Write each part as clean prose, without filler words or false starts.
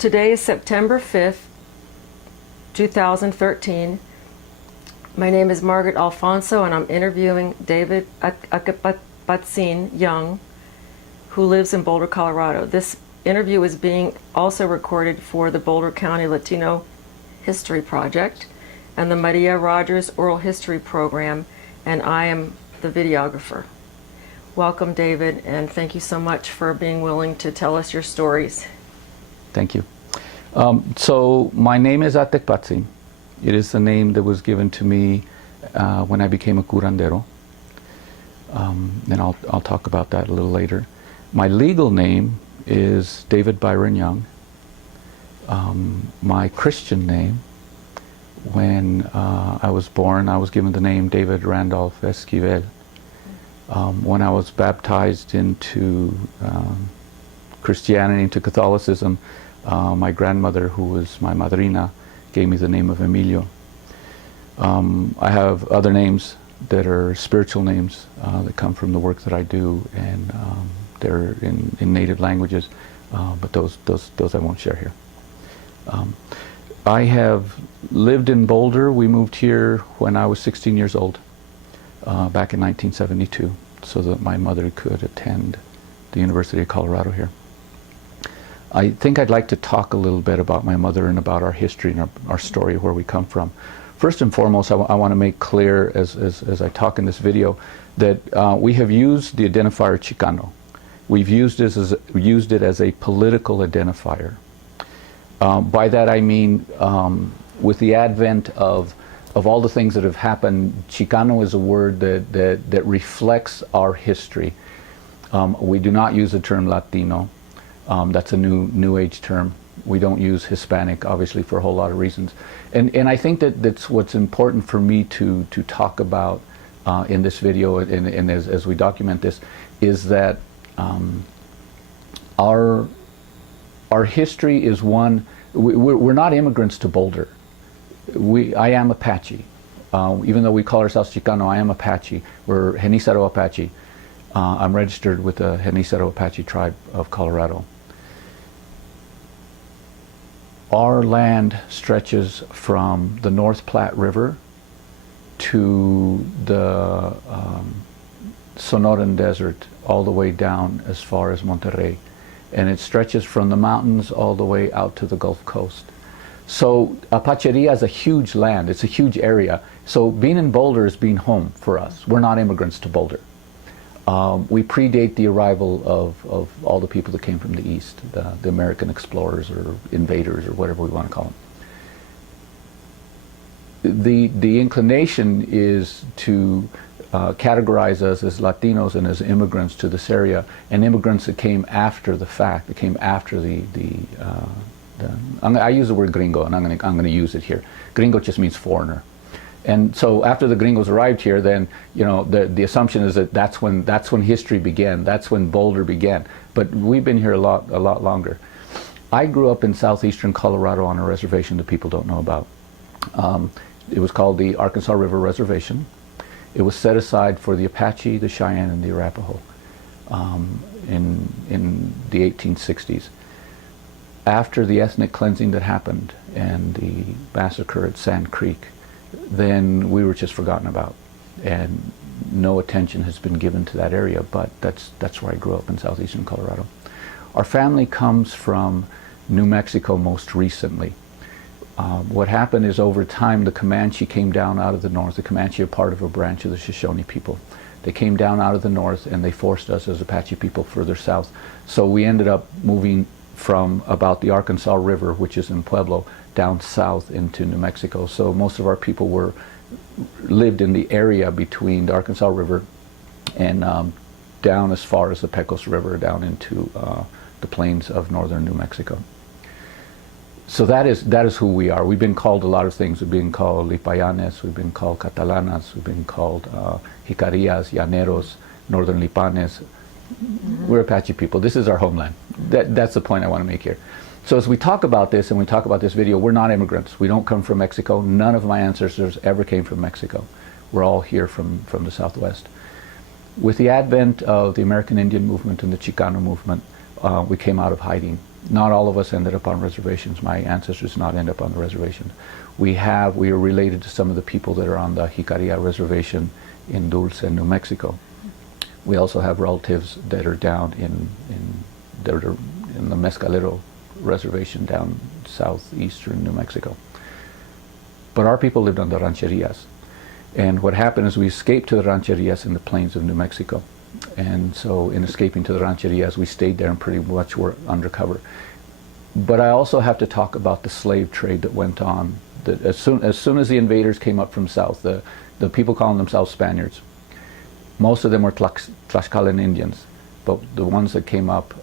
Today is September 5th, 2013. My name is Margaret Alfonso, and I'm interviewing David Atekpatzin Young, who lives in Boulder, Colorado. This interview is being also recorded for the Boulder County Latino History Project and the Maria Rogers Oral History Program, and I am the videographer. Welcome, David, and thank you so much for being willing to tell us your stories. Thank you. So my name is Atekpatzin. It is the name that was given to me when I became a curandero. And I'll talk about that a little later. My legal name is David Byron Young. My Christian name, when I was born, I was given the name David Randolph Esquivel. When I was baptized into Christianity, into Catholicism, my grandmother, who was my madrina, gave me the name of Emilio. I have other names that are spiritual names that come from the work that I do, and they're in native languages, but those I won't share here. I have lived in Boulder. We moved here when I was 16 years old, back in 1972, so that my mother could attend the University of Colorado here. I think I'd like to talk a little bit about my mother and about our history and our story, where we come from. First and foremost, I want to make clear, as I talk in this video, that we have used the identifier Chicano. We've used it as a political identifier. By that I mean, with the advent of all the things that have happened, Chicano is a word that reflects our history. We do not use the term Latino. That's a new age term. We don't use Hispanic, obviously, for a whole lot of reasons. And I think that's what's important for me to talk about in this video, and as we document this, is that our history is one. We're not immigrants to Boulder. I am Apache. Even though we call ourselves Chicano, I am Apache. We're Genizaro Apache. I'm registered with the Genizaro Apache tribe of Colorado. Our land stretches from the North Platte River to the Sonoran Desert, all the way down as far as Monterrey. And it stretches from the mountains all the way out to the Gulf Coast. So Apacheria is a huge land, it's a huge area. So being in Boulder is being home for us. We're not immigrants to Boulder. We predate the arrival of all the people that came from the east, the American explorers or invaders or whatever we want to call them. The inclination is to categorize us as Latinos and as immigrants to this area, and immigrants that came after the fact, that came after I use the word gringo, and I'm going to use it here. Gringo just means foreigner. And so after the gringos arrived here, then the assumption is that that's when history began. That's when Boulder began. But we've been here a lot longer. I grew up in southeastern Colorado on a reservation that people don't know about. It was called the Arkansas River Reservation. It was set aside for the Apache, the Cheyenne, and the Arapaho in the 1860s. After the ethnic cleansing that happened and the massacre at Sand Creek, then we were just forgotten about, and no attention has been given to that area. But that's where I grew up, in southeastern Colorado. Our family comes from New Mexico most recently. What happened is, over time, the Comanche came down out of the north. The Comanche are part of a branch of the Shoshone people. They came down out of the north, and they forced us as Apache people further south. So we ended up moving from about the Arkansas River, which is in Pueblo, down south into New Mexico. So most of our people lived in the area between the Arkansas River and down as far as the Pecos River, down into the plains of northern New Mexico. So that is who we are. We've been called a lot of things. We've been called Lipayanes, we've been called Catalanas, we've been called Jicarillas, Llaneros, Northern Lipanes. We're Apache people. This is our homeland. That's the point I want to make here. So as we talk about this, and we talk about this video, we're not immigrants. We don't come from Mexico. None of my ancestors ever came from Mexico. We're all here from the Southwest. With the advent of the American Indian movement and the Chicano movement, we came out of hiding. Not all of us ended up on reservations. My ancestors did not end up on the reservation. We are related to some of the people that are on the Jicarilla reservation in Dulce, New Mexico. We also have relatives that are down in the Mescalero reservation down southeastern New Mexico. But our people lived on the rancherias. And what happened is we escaped to the rancherias in the plains of New Mexico. And so in escaping to the rancherias, we stayed there and pretty much were undercover. But I also have to talk about the slave trade that went on. That as soon as the invaders came up from south, the people calling themselves Spaniards, most of them were Tlaxcalan Indians, but the ones that came up,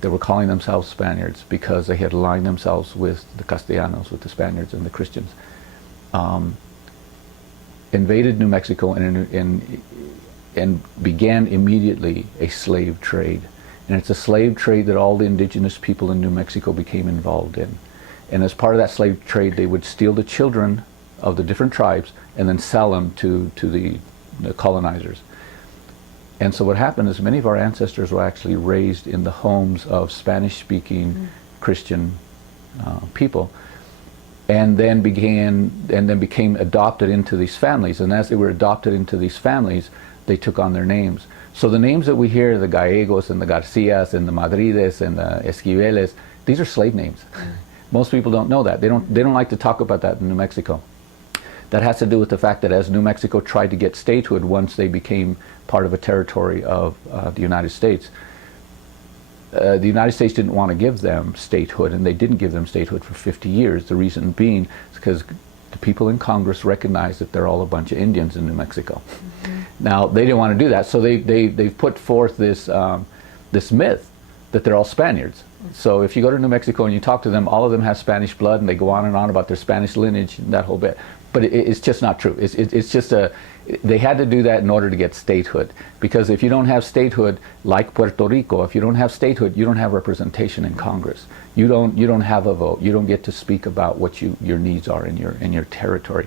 they were calling themselves Spaniards because they had aligned themselves with the Castellanos, with the Spaniards and the Christians. Invaded New Mexico and began immediately a slave trade. And it's a slave trade that all the indigenous people in New Mexico became involved in. And as part of that slave trade, they would steal the children of the different tribes and then sell them to the colonizers. And so what happened is many of our ancestors were actually raised in the homes of Spanish-speaking Christian people, and then became adopted into these families. And as they were adopted into these families, they took on their names. So the names that we hear, the Gallegos and the Garcias and the Madrides and the Esquiveles, these are slave names. Most people don't know that. They don't like to talk about that in New Mexico. That has to do with the fact that as New Mexico tried to get statehood once they became part of a territory of the United States, the United States didn't want to give them statehood, and they didn't give them statehood for 50 years. The reason being is because the people in Congress recognized that they're all a bunch of Indians in New Mexico. Now, they didn't want to do that, so they've put forth this myth that they're all Spaniards. So if you go to New Mexico and you talk to them, all of them have Spanish blood, and they go on and on about their Spanish lineage and that whole bit. But it's just not true. It's just they had to do that in order to get statehood. Because if you don't have statehood, like Puerto Rico, if you don't have statehood, you don't have representation in Congress. You don't have a vote. You don't get to speak about what your needs are in your territory.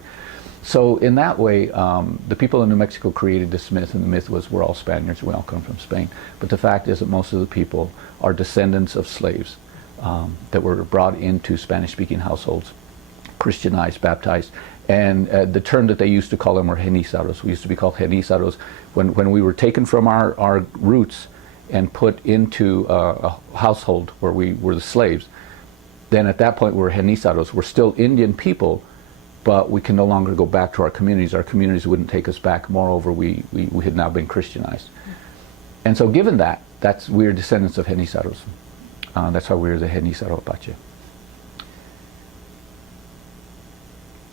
So in that way, the people in New Mexico created this myth, and the myth was we're all Spaniards, we all come from Spain. But the fact is that most of the people are descendants of slaves that were brought into Spanish-speaking households, Christianized, baptized. And the term that they used to call them were Genizaros. We used to be called Genizaros when we were taken from our roots and put into a household where we were the slaves. Then at that point we were Genizaros. We're still Indian people, but we can no longer go back to our communities. Our communities wouldn't take us back. Moreover, we had now been Christianized. And so given that, we're descendants of Genizaros. That's why we're the Genizaro Apache.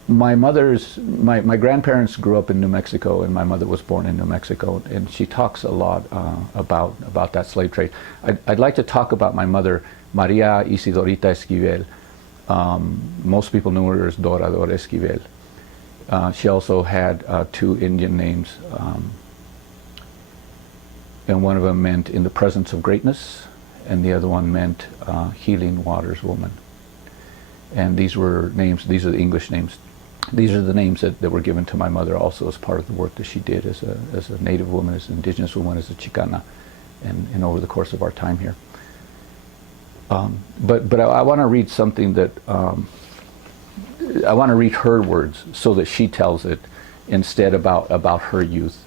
My grandparents grew up in New Mexico, and my mother was born in New Mexico, and she talks a lot about that slave trade. I'd like to talk about my mother, Maria Isidorita Esquivel. Most people knew her as Dora Esquivel. She also had two Indian names, and one of them meant in the presence of greatness, and the other one meant healing waters woman. And these were names, these are the English names. These are the names that were given to my mother also as part of the work that she did as a native woman, as an indigenous woman, as a Chicana, and over the course of our time here. But I want to read something that, I want to read her words so that she tells it instead about her youth.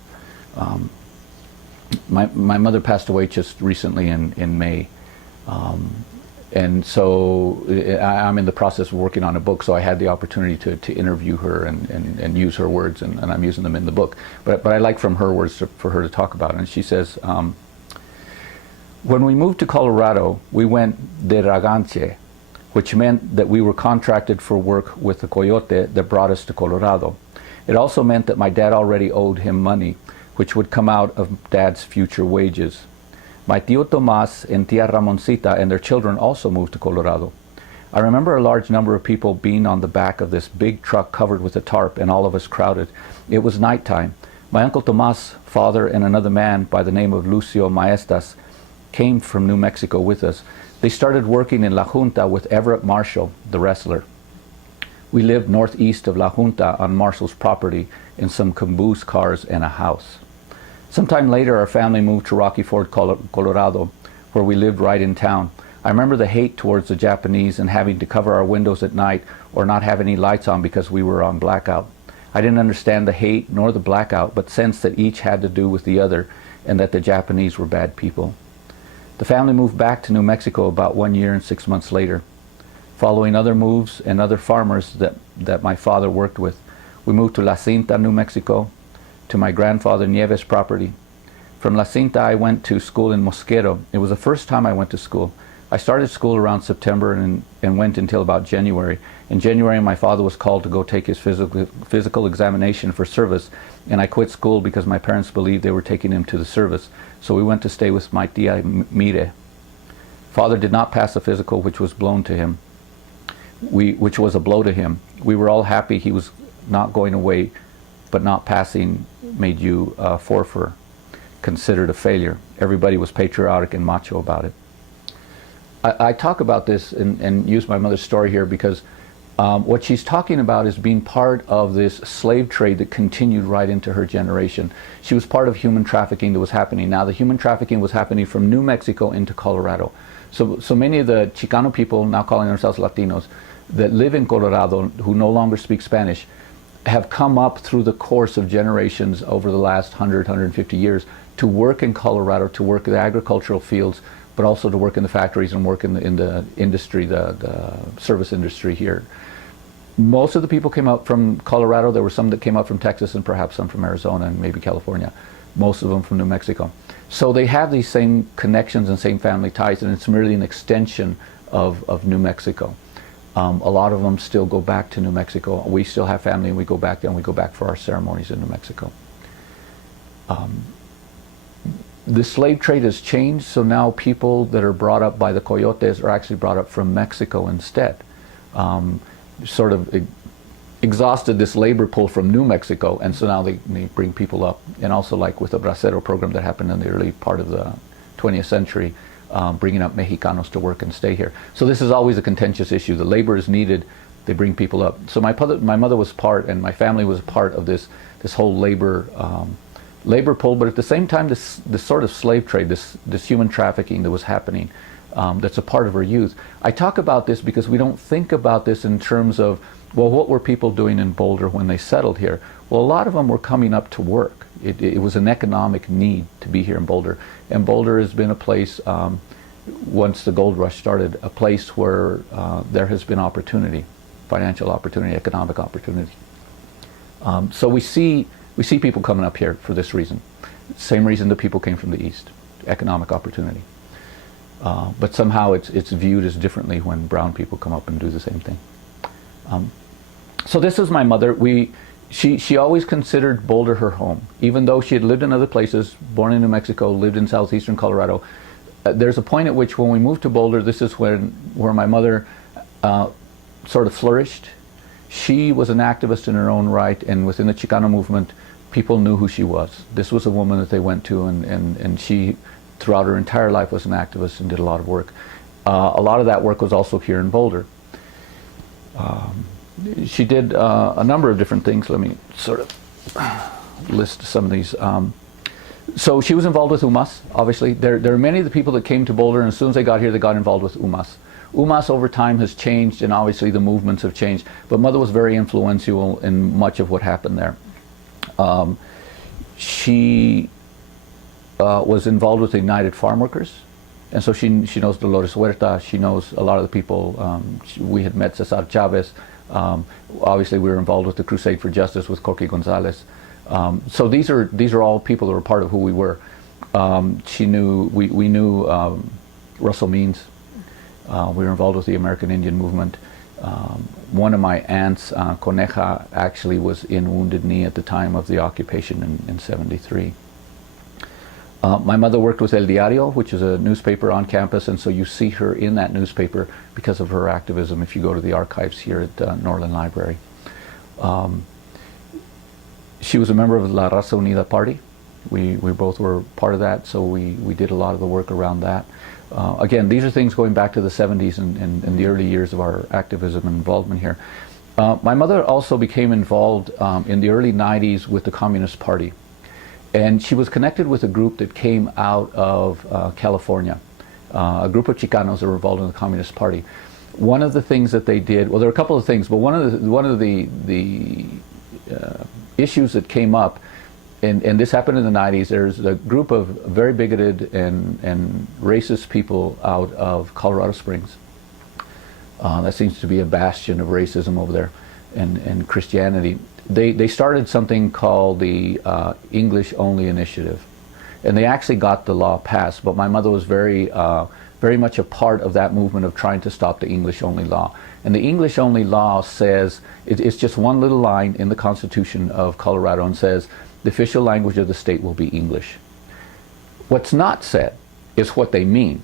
My mother passed away just recently in May. And so I'm in the process of working on a book, so I had the opportunity to interview her and use her words, and I'm using them in the book. But I like from her words for her to talk about it. And she says, when we moved to Colorado, we went de raganche, which meant that we were contracted for work with the coyote that brought us to Colorado. It also meant that my dad already owed him money, which would come out of Dad's future wages. My tío Tomás and tía Ramoncita and their children also moved to Colorado. I remember a large number of people being on the back of this big truck covered with a tarp, and all of us crowded. It was nighttime. My Uncle Tomás, father, and another man by the name of Lucio Maestas came from New Mexico with us. They started working in La Junta with Everett Marshall, the wrestler. We lived northeast of La Junta on Marshall's property in some caboose cars and a house. Sometime later, our family moved to Rocky Ford, Colorado, where we lived right in town. I remember the hate towards the Japanese and having to cover our windows at night or not have any lights on because we were on blackout. I didn't understand the hate nor the blackout, but sensed that each had to do with the other and that the Japanese were bad people. The family moved back to New Mexico about 1 year and 6 months later. Following other moves and other farmers that my father worked with, we moved to La Cinta, New Mexico, to my grandfather Nieves' property. From La Cinta, I went to school in Mosquero. It was the first time I went to school. I started school around September and went until about January. In January, my father was called to go take his physical examination for service, and I quit school because my parents believed they were taking him to the service. So we went to stay with my tia Mire. Father did not pass the physical, which was blown to him. Which was a blow to him. We were all happy he was not going away, but not passing made you forfeit, considered a failure. Everybody was patriotic and macho about it. I talk about this and use my mother's story here because what she's talking about is being part of this slave trade that continued right into her generation. She was part of human trafficking that was happening. Now the human trafficking was happening from New Mexico into Colorado. So many of the Chicano people, now calling themselves Latinos, that live in Colorado, who no longer speak Spanish, have come up through the course of generations over the last 100, 150 years to work in Colorado, to work in the agricultural fields, but also to work in the factories and work in the industry, the service industry here. Most of the people came out from Colorado. There were some that came out from Texas and perhaps some from Arizona and maybe California. Most of them from New Mexico. So they have these same connections and same family ties, and it's merely an extension of New Mexico. A lot of them still go back to New Mexico. We still have family and we go back there, and we go back for our ceremonies in New Mexico. The slave trade has changed, so now people that are brought up by the coyotes are actually brought up from Mexico instead. Sort of exhausted this labor pool from New Mexico, and so now they bring people up. And also like with the Bracero program that happened in the early part of the 20th century, bringing up Mexicanos to work and stay here. So this is always a contentious issue. The labor is needed, they bring people up. So my mother was part, and my family was part of this whole labor pool, but at the same time this sort of slave trade, this human trafficking that was happening, that's a part of our youth. I talk about this because we don't think about this in terms of, well, what were people doing in Boulder when they settled here? Well, a lot of them were coming up to work. It was an economic need to be here in Boulder. And Boulder has been a place, once the gold rush started, a place where there has been opportunity, financial opportunity, economic opportunity. So we see people coming up here for this reason. Same reason that people came from the East, economic opportunity. But somehow it's viewed as differently when brown people come up and do the same thing. So this is my mother. She always considered Boulder her home, even though she had lived in other places, born in New Mexico, lived in southeastern Colorado. There's a point at which when we moved to Boulder, this is where my mother sort of flourished. She was an activist in her own right, and within the Chicano movement, people knew who she was. This was a woman that they went to, and she, throughout her entire life, was an activist and did a lot of work. A lot of that work was also here in Boulder. She did a number of different things. Let me sort of list some of these. So she was involved with UMAS, obviously. There are many of the people that came to Boulder, and as soon as they got here, they got involved with UMAS. UMAS over time has changed, and obviously the movements have changed, but Mother was very influential in much of what happened there. She was involved with the United Farm Workers, and so she knows Dolores Huerta, she knows a lot of the people. We had met Cesar Chavez. Obviously we were involved with the Crusade for Justice with Corky Gonzalez. So these are all people that were part of who we were. We knew Russell Means. We were involved with the American Indian movement. One of my aunts, Coneja, actually was in Wounded Knee at the time of the occupation in 73. My mother worked with El Diario, which is a newspaper on campus, and so you see her in that newspaper because of her activism if you go to the archives here at Norland Library. She was a member of La Raza Unida Party. We both were part of that, so we did a lot of the work around that. Again, these are things going back to the 70s and the early years of our activism and involvement here. My mother also became involved in the early 90s with the Communist Party. And she was connected with a group that came out of California. a group of Chicanos that were involved in the Communist Party. One of the things that they did, well, there were a couple of things, but one of the issues that came up, and this happened in the 90s. There's a group of very bigoted and racist people out of Colorado Springs. That seems to be a bastion of racism over there, and Christianity. They started something called the English Only Initiative, and they actually got the law passed. But my mother was very much a part of that movement of trying to stop the English Only law. And the English Only law says, it's just one little line in the Constitution of Colorado, and says the official language of the state will be English. What's not said is what they mean.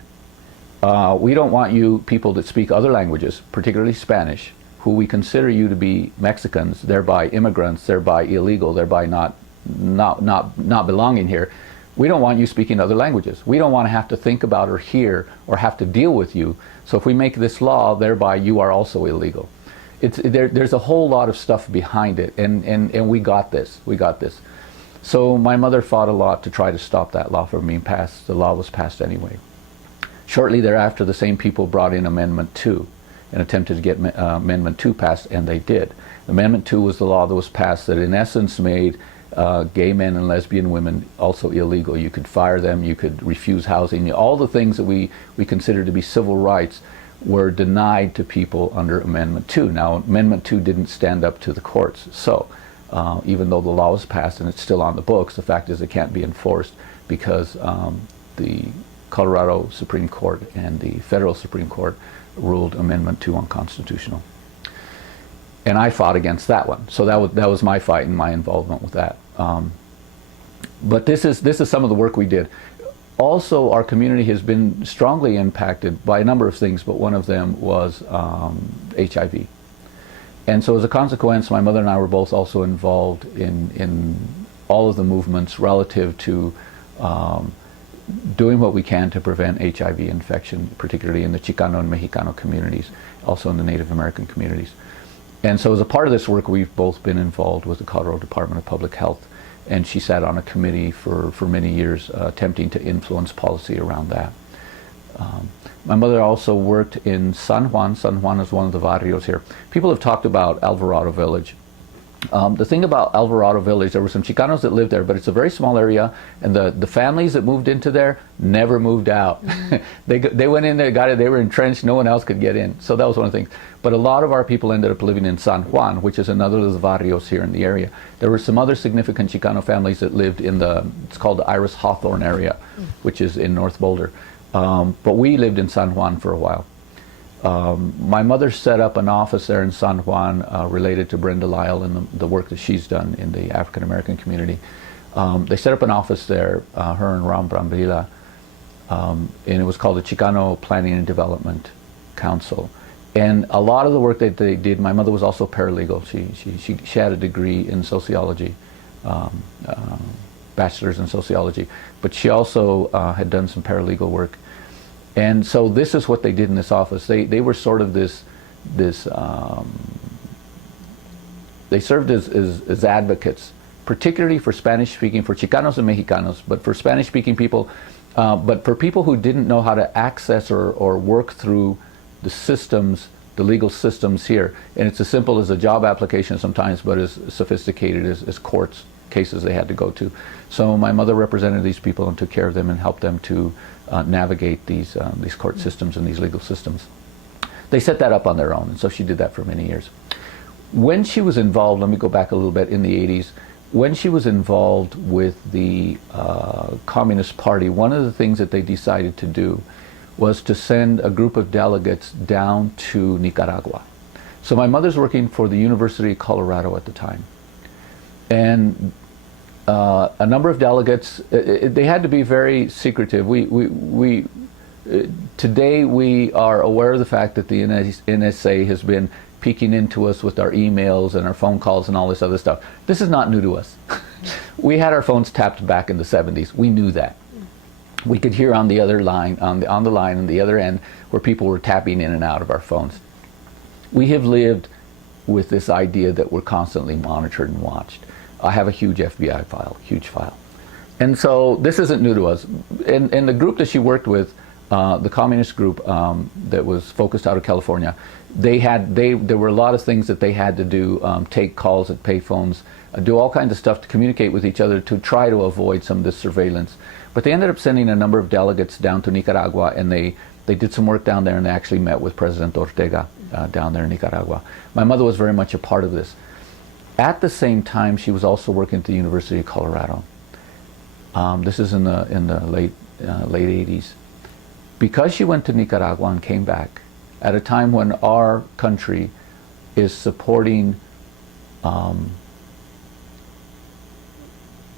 We don't want you people that speak other languages, particularly Spanish, who we consider you to be Mexicans, thereby immigrants, thereby illegal, thereby not belonging here. We don't want you speaking other languages. We don't want to have to think about or hear or have to deal with you. So if we make this law, thereby you are also illegal. There's a whole lot of stuff behind it, and we got this. We got this. So my mother fought a lot to try to stop that law from being passed. The law was passed anyway. Shortly thereafter, the same people brought in Amendment 2 and attempted to get Amendment 2 passed, and they did. Amendment 2 was the law that was passed that in essence made gay men and lesbian women also illegal. You could fire them, you could refuse housing. All the things that we consider to be civil rights were denied to people under Amendment 2. Now, Amendment 2 didn't stand up to the courts. So, even though the law was passed and it's still on the books, the fact is it can't be enforced because the Colorado Supreme Court and the Federal Supreme Court ruled Amendment 2 unconstitutional. And I fought against that one. So that was my fight and my involvement with that. But this is some of the work we did. Also, our community has been strongly impacted by a number of things, but one of them was HIV. And so as a consequence, my mother and I were both also involved in all of the movements relative to doing what we can to prevent HIV infection, particularly in the Chicano and Mexicano communities, also in the Native American communities. And so as a part of this work, we've both been involved with the Colorado Department of Public Health, and she sat on a committee for many years attempting to influence policy around that. My mother also worked in San Juan. San Juan is one of the barrios here. People have talked about Alvarado Village. The thing about Alvarado Village, there were some Chicanos that lived there, but it's a very small area, and the families that moved into there never moved out. They went in there, got it, they were entrenched, no one else could get in. So that was one of the things. But a lot of our people ended up living in San Juan, which is another of the barrios here in the area. There were some other significant Chicano families that lived in it's called the Iris Hawthorne area, which is in North Boulder. But we lived in San Juan for a while. My mother set up an office there in San Juan related to Brenda Lyle and the work that she's done in the African American community. They set up an office there, her and Ram Brambila, and it was called the Chicano Planning and Development Council. And a lot of the work that they did, my mother was also paralegal. She had a degree in sociology, bachelor's in sociology, but she also had done some paralegal work. And so this is what they did in this office. They were sort of they served as advocates, particularly for Spanish-speaking, for Chicanos and Mexicanos, but for Spanish-speaking people, but for people who didn't know how to access or work through the systems, the legal systems here. And it's as simple as a job application sometimes, but as sophisticated as courts cases they had to go to. So my mother represented these people and took care of them and helped them to navigate these court systems and these legal systems. They set that up on their own, and so she did that for many years. When she was involved, let me go back a little bit, in the 80s, when she was involved with the Communist Party, one of the things that they decided to do was to send a group of delegates down to Nicaragua. So my mother's working for the University of Colorado at the time. And a number of delegates, they had to be very secretive. Today we are aware of the fact that the NSA has been peeking into us with our emails and our phone calls and all this other stuff. This is not new to us. We had our phones tapped back in the 70s. We knew that. We could hear on the other line, on the line on the other end, where people were tapping in and out of our phones. We have lived with this idea that we're constantly monitored and watched. I have a huge FBI file, huge file. And so this isn't new to us. And the group that she worked with the communist group that was focused out of California, there were a lot of things that they had to do, take calls at payphones, do all kinds of stuff to communicate with each other to try to avoid some of this surveillance. But they ended up sending a number of delegates down to Nicaragua, and they did some work down there, and they actually met with President Ortega down there in Nicaragua. My mother was very much a part of this. At the same time, she was also working at the University of Colorado. This is in the late 80s. Because she went to Nicaragua and came back at a time when our country is supporting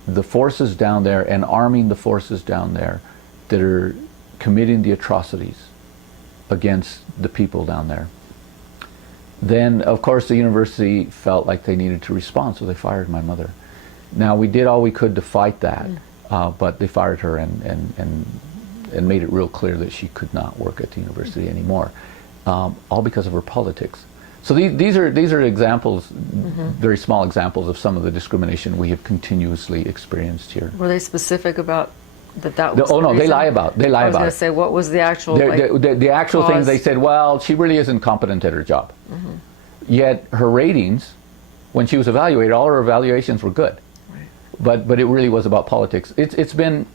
the forces down there and arming the forces down there that are committing the atrocities against the people down there, then of course the university felt like they needed to respond, so they fired my mother. Now, we did all we could to fight that, but they fired her and made it real clear that she could not work at the university anymore, all because of her politics. So these are examples, very small examples of some of the discrimination we have continuously experienced here. Were they specific about that was Oh no, the they reason? lie about. They lie I was about. going to say, what was the actual The actual thing, cause? they said, well, she really isn't competent at her job. Yet her ratings, when she was evaluated, all her evaluations were good. Right. But it really was about politics. It's been,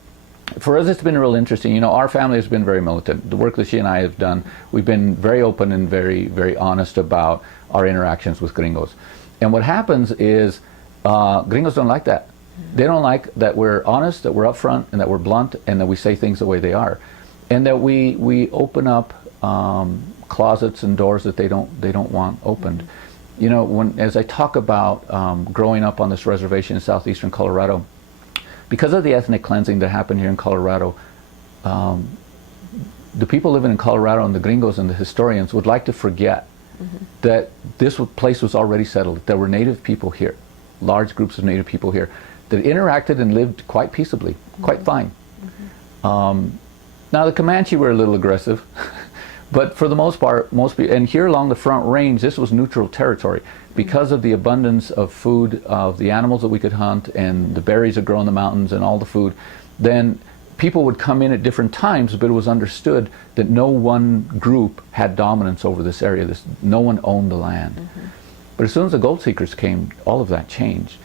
for us, it's been real interesting. You know, our family has been very militant. The work that she and I have done, we've been very open and very, very honest about our interactions with gringos. And what happens is, gringos don't like that. They don't like that we're honest, that we're upfront, and that we're blunt, and that we say things the way they are, and that we open up closets and doors that they don't want opened. You know, as I talk about growing up on this reservation in southeastern Colorado, because of the ethnic cleansing that happened here in Colorado, the people living in Colorado and the gringos and the historians would like to forget that this place was already settled. There were native people here, large groups of native people here, that interacted and lived quite peaceably, quite fine. Now the Comanche were a little aggressive, but for the most part, most people, and here along the Front Range, this was neutral territory because of the abundance of food, of the animals that we could hunt, and the berries that grow in the mountains, and all the food. Then people would come in at different times, but it was understood that no one group had dominance over this area. No one owned the land. But as soon as the gold seekers came, all of that changed.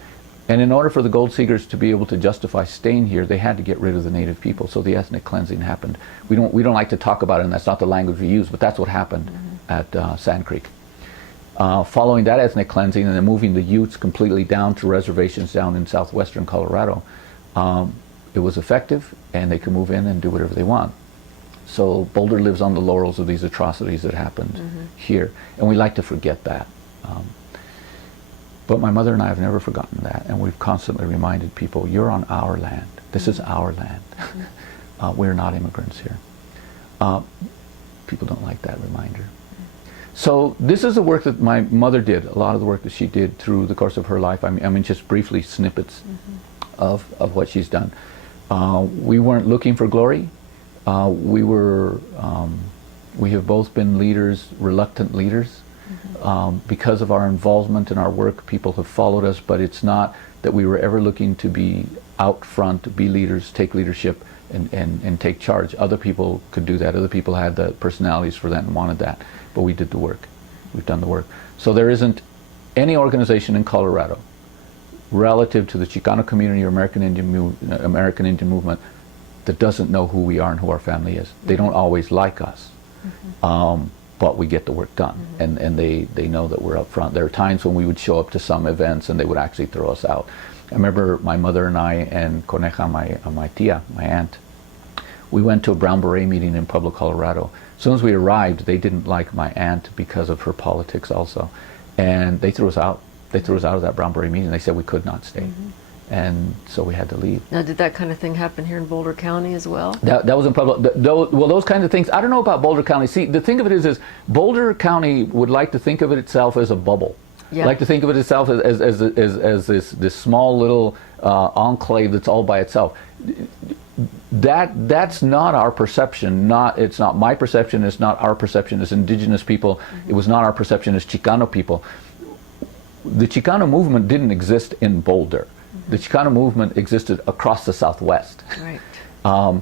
And in order for the gold seekers to be able to justify staying here, they had to get rid of the native people. So the ethnic cleansing happened. We don't like to talk about it, and that's not the language we use, but that's what happened at Sand Creek. Following that ethnic cleansing and then moving the Utes completely down to reservations down in southwestern Colorado, it was effective, and they could move in and do whatever they want. So Boulder lives on the laurels of these atrocities that happened here, and we like to forget that. But my mother and I have never forgotten that, and we've constantly reminded people, you're on our land. This is our land. We're not immigrants here. People don't like that reminder. So this is the work that my mother did, a lot of the work that she did through the course of her life. I mean just briefly snippets of what she's done. We weren't looking for glory. We have both been leaders, reluctant leaders. Because of our involvement in our work, people have followed us, but it's not that we were ever looking to be out front, be leaders, take leadership, and take charge. Other people could do that. Other people had the personalities for that and wanted that. But we did the work. We've done the work. So there isn't any organization in Colorado relative to the Chicano community or American Indian movement that doesn't know who we are and who our family is. They don't always like us. But we get the work done, and they know that we're up front. There are times when we would show up to some events and they would actually throw us out. I remember my mother and I and Coneja, my tia, my aunt, we went to a Brown Beret meeting in Pueblo, Colorado. As soon as we arrived, they didn't like my aunt because of her politics also, and they threw us out. They threw us out of that Brown Beret meeting. They said we could not stay. And so we had to leave. Now, did that kind of thing happen here in Boulder County as well? That was in Pueblo. Well, those kinds of things, I don't know about Boulder County. See, the thing of it is Boulder County would like to think of it itself as a bubble. Yeah. Like to think of it itself as this small little enclave that's all by itself. That's not our perception. It's not my perception. It's not our perception as indigenous people. It was not our perception as Chicano people. The Chicano movement didn't exist in Boulder. The Chicano movement existed across the Southwest. Right.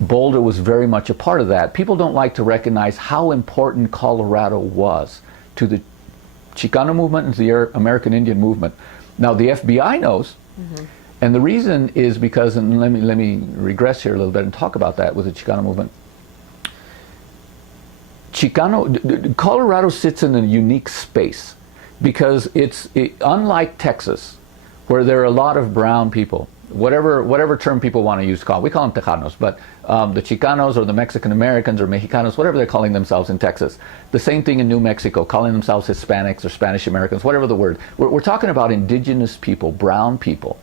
Boulder was very much a part of that. People don't like to recognize how important Colorado was to the Chicano movement and to the American Indian movement. Now the FBI knows, and the reason is because, and let me regress here a little bit and talk about that with the Chicano movement. Colorado sits in a unique space because unlike Texas, where there are a lot of brown people, whatever term people want to use, we call them Tejanos, but the Chicanos or the Mexican Americans or Mexicanos, whatever they're calling themselves in Texas. The same thing in New Mexico, calling themselves Hispanics or Spanish Americans, whatever the word. We're talking about indigenous people, brown people,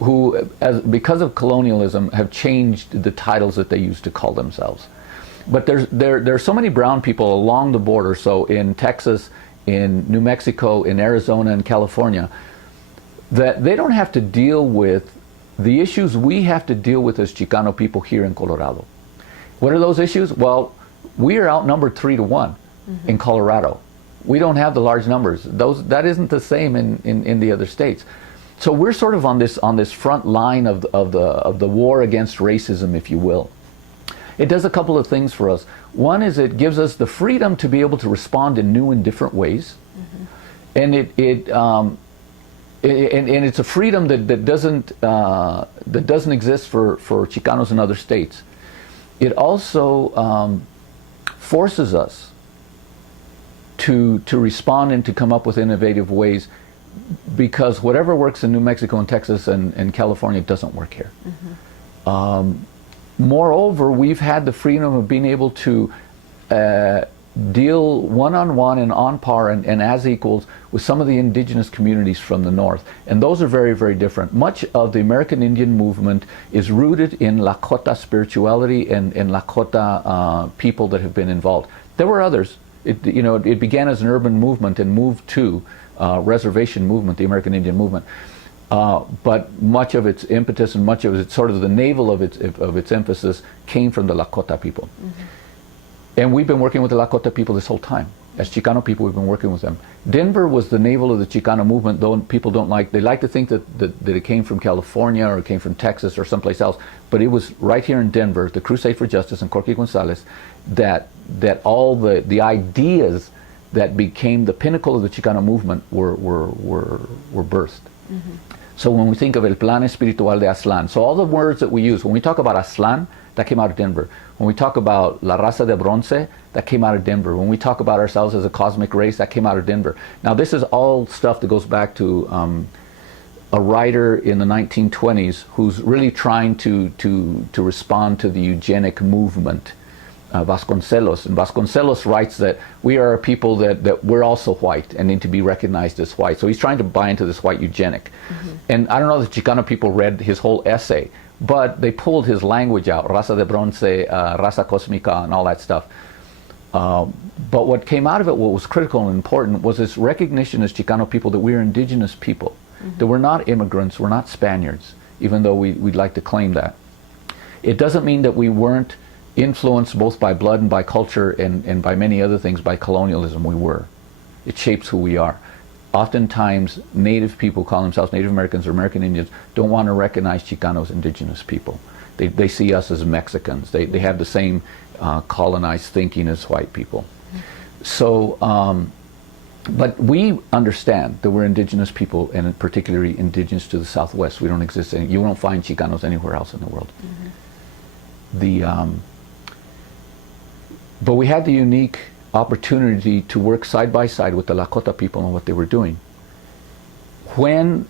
who, because of colonialism, have changed the titles that they used to call themselves. But there are so many brown people along the border, so in Texas, in New Mexico, in Arizona, and California, that they don't have to deal with the issues we have to deal with as Chicano people here in Colorado. What are those issues? Well, we are outnumbered 3-1 in Colorado. We don't have the large numbers. That isn't the same in the other states. So we're sort of on this front line of the war against racism, if you will. It does a couple of things for us. One is it gives us the freedom to be able to respond in new and different ways, and and it's a freedom that doesn't exist for Chicanos in other states. It also forces us to respond and to come up with innovative ways, because whatever works in New Mexico and Texas and California doesn't work here. Moreover, we've had the freedom of being able to deal one-on-one and on par and as equals with some of the indigenous communities from the north. And those are very, very different. Much of the American Indian movement is rooted in Lakota spirituality and Lakota people that have been involved. There were others. It began as an urban movement and moved to reservation movement, the American Indian movement. But much of its impetus and much of its sort of the navel of its emphasis came from the Lakota people. And we've been working with the Lakota people this whole time. As Chicano people, we've been working with them. Denver was the navel of the Chicano movement, though people they like to think that it came from California or it came from Texas or someplace else. But it was right here in Denver, the Crusade for Justice and Corky Gonzalez, that all the ideas that became the pinnacle of the Chicano movement were birthed. So when we think of El Plan Espiritual de Aztlán, so all the words that we use, when we talk about Aztlán, that came out of Denver. When we talk about La Raza de Bronce, that came out of Denver. When we talk about ourselves as a cosmic race, that came out of Denver. Now this is all stuff that goes back to a writer in the 1920s who's really trying to respond to the eugenic movement, Vasconcelos. And Vasconcelos writes that we are a people that we're also white and need to be recognized as white. So he's trying to buy into this white eugenic. And I don't know if the Chicano people read his whole essay, but they pulled his language out, Raza de Bronce, Raza Cósmica, and all that stuff. But what came out of it, what was critical and important, was this recognition as Chicano people that we are indigenous people, that we're not immigrants, we're not Spaniards, even though we'd like to claim that. It doesn't mean that we weren't influenced both by blood and by culture and by many other things, by colonialism. We were. It shapes who we are. Oftentimes, Native people call themselves Native Americans or American Indians, don't want to recognize Chicanos, indigenous people. They see us as Mexicans. They have the same colonized thinking as white people. So, but we understand that we're indigenous people, and particularly indigenous to the Southwest. We don't exist. You won't find Chicanos anywhere else in the world. But we had the unique opportunity to work side by side with the Lakota people on what they were doing. When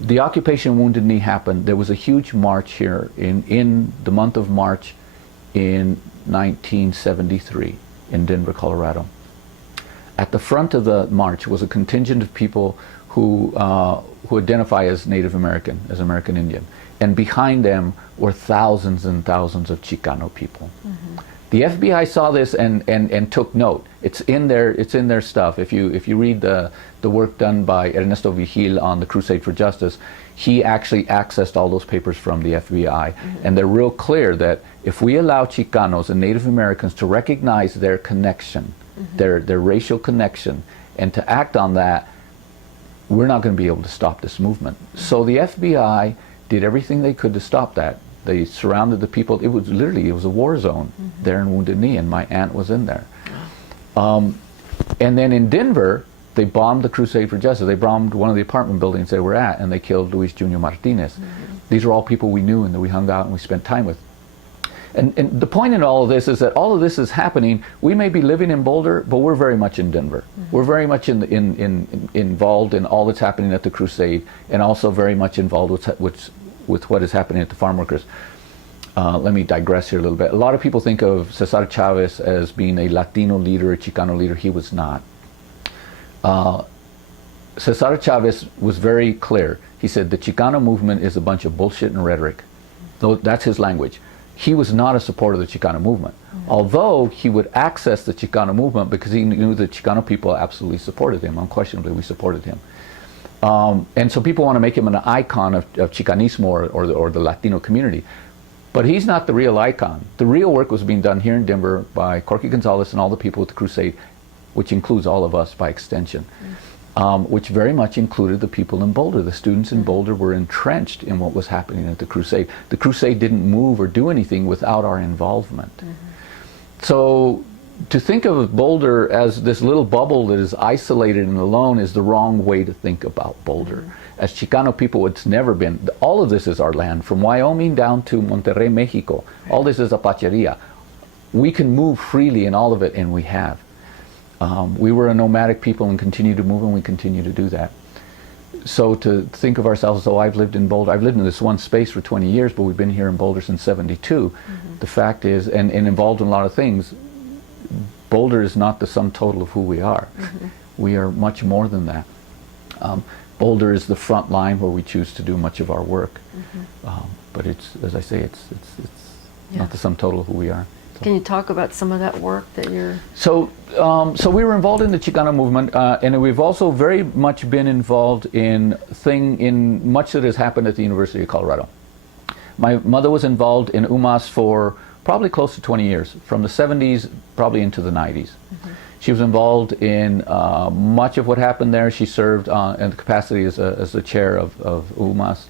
the occupation Wounded Knee happened, there was a huge march here in the month of March in 1973 in Denver, Colorado. At the front of the march was a contingent of people who identify as Native American, as American Indian. And behind them were thousands and thousands of Chicano people. The FBI saw this and took note. It's in their stuff. If you read the work done by Ernesto Vigil on the Crusade for Justice, he actually accessed all those papers from the FBI. And they're real clear that if we allow Chicanos and Native Americans to recognize their connection, their racial connection, and to act on that, we're not going to be able to stop this movement. So the FBI did everything they could to stop that. They surrounded the people. It was a war zone there in Wounded Knee, and my aunt was in there. And then in Denver, they bombed the Crusade for Justice. They bombed one of the apartment buildings they were at, and they killed Luis Junior Martinez. These are all people we knew and that we hung out and we spent time with. And the point in all of this is that all of this is happening. We may be living in Boulder, but we're very much in Denver. We're very much involved in all that's happening at the Crusade, and also very much involved with what is happening at the farm workers. Let me digress here a little bit. A lot of people think of Cesar Chavez as being a Latino leader, a Chicano leader. He was not. Cesar Chavez was very clear. He said the Chicano movement is a bunch of bullshit and rhetoric. That's his language. He was not a supporter of the Chicano movement, although he would access the Chicano movement because he knew the Chicano people absolutely supported him. Unquestionably, we supported him. And so people want to make him an icon of Chicanismo or the Latino community. But he's not the real icon. The real work was being done here in Denver by Corky Gonzalez and all the people with the Crusade, which includes all of us by extension, which very much included the people in Boulder. The students in Boulder were entrenched in what was happening at the Crusade. The Crusade didn't move or do anything without our involvement. So to think of Boulder as this little bubble that is isolated and alone is the wrong way to think about Boulder. As Chicano people, it's never been. All of this is our land, from Wyoming down to Monterrey, Mexico. All this is Apacheria. We can move freely in all of it, and we have. We were a nomadic people and continue to move, and we continue to do that. So to think of ourselves, oh, I've lived in Boulder. I've lived in this one space for 20 years, but we've been here in Boulder since '72. The fact is, and involved in a lot of things, Boulder is not the sum total of who we are. We are much more than that. Boulder is the front line where we choose to do much of our work. But it's, as I say, it's not the sum total of who we are. So. Can you talk about some of that work that you're... So we were involved in the Chicano movement, and we've also very much been involved in much that has happened at the University of Colorado. My mother was involved in UMass for probably close to 20 years, from the 70s probably into the 90s. She was involved in much of what happened there. She served in the capacity as the chair of UMass.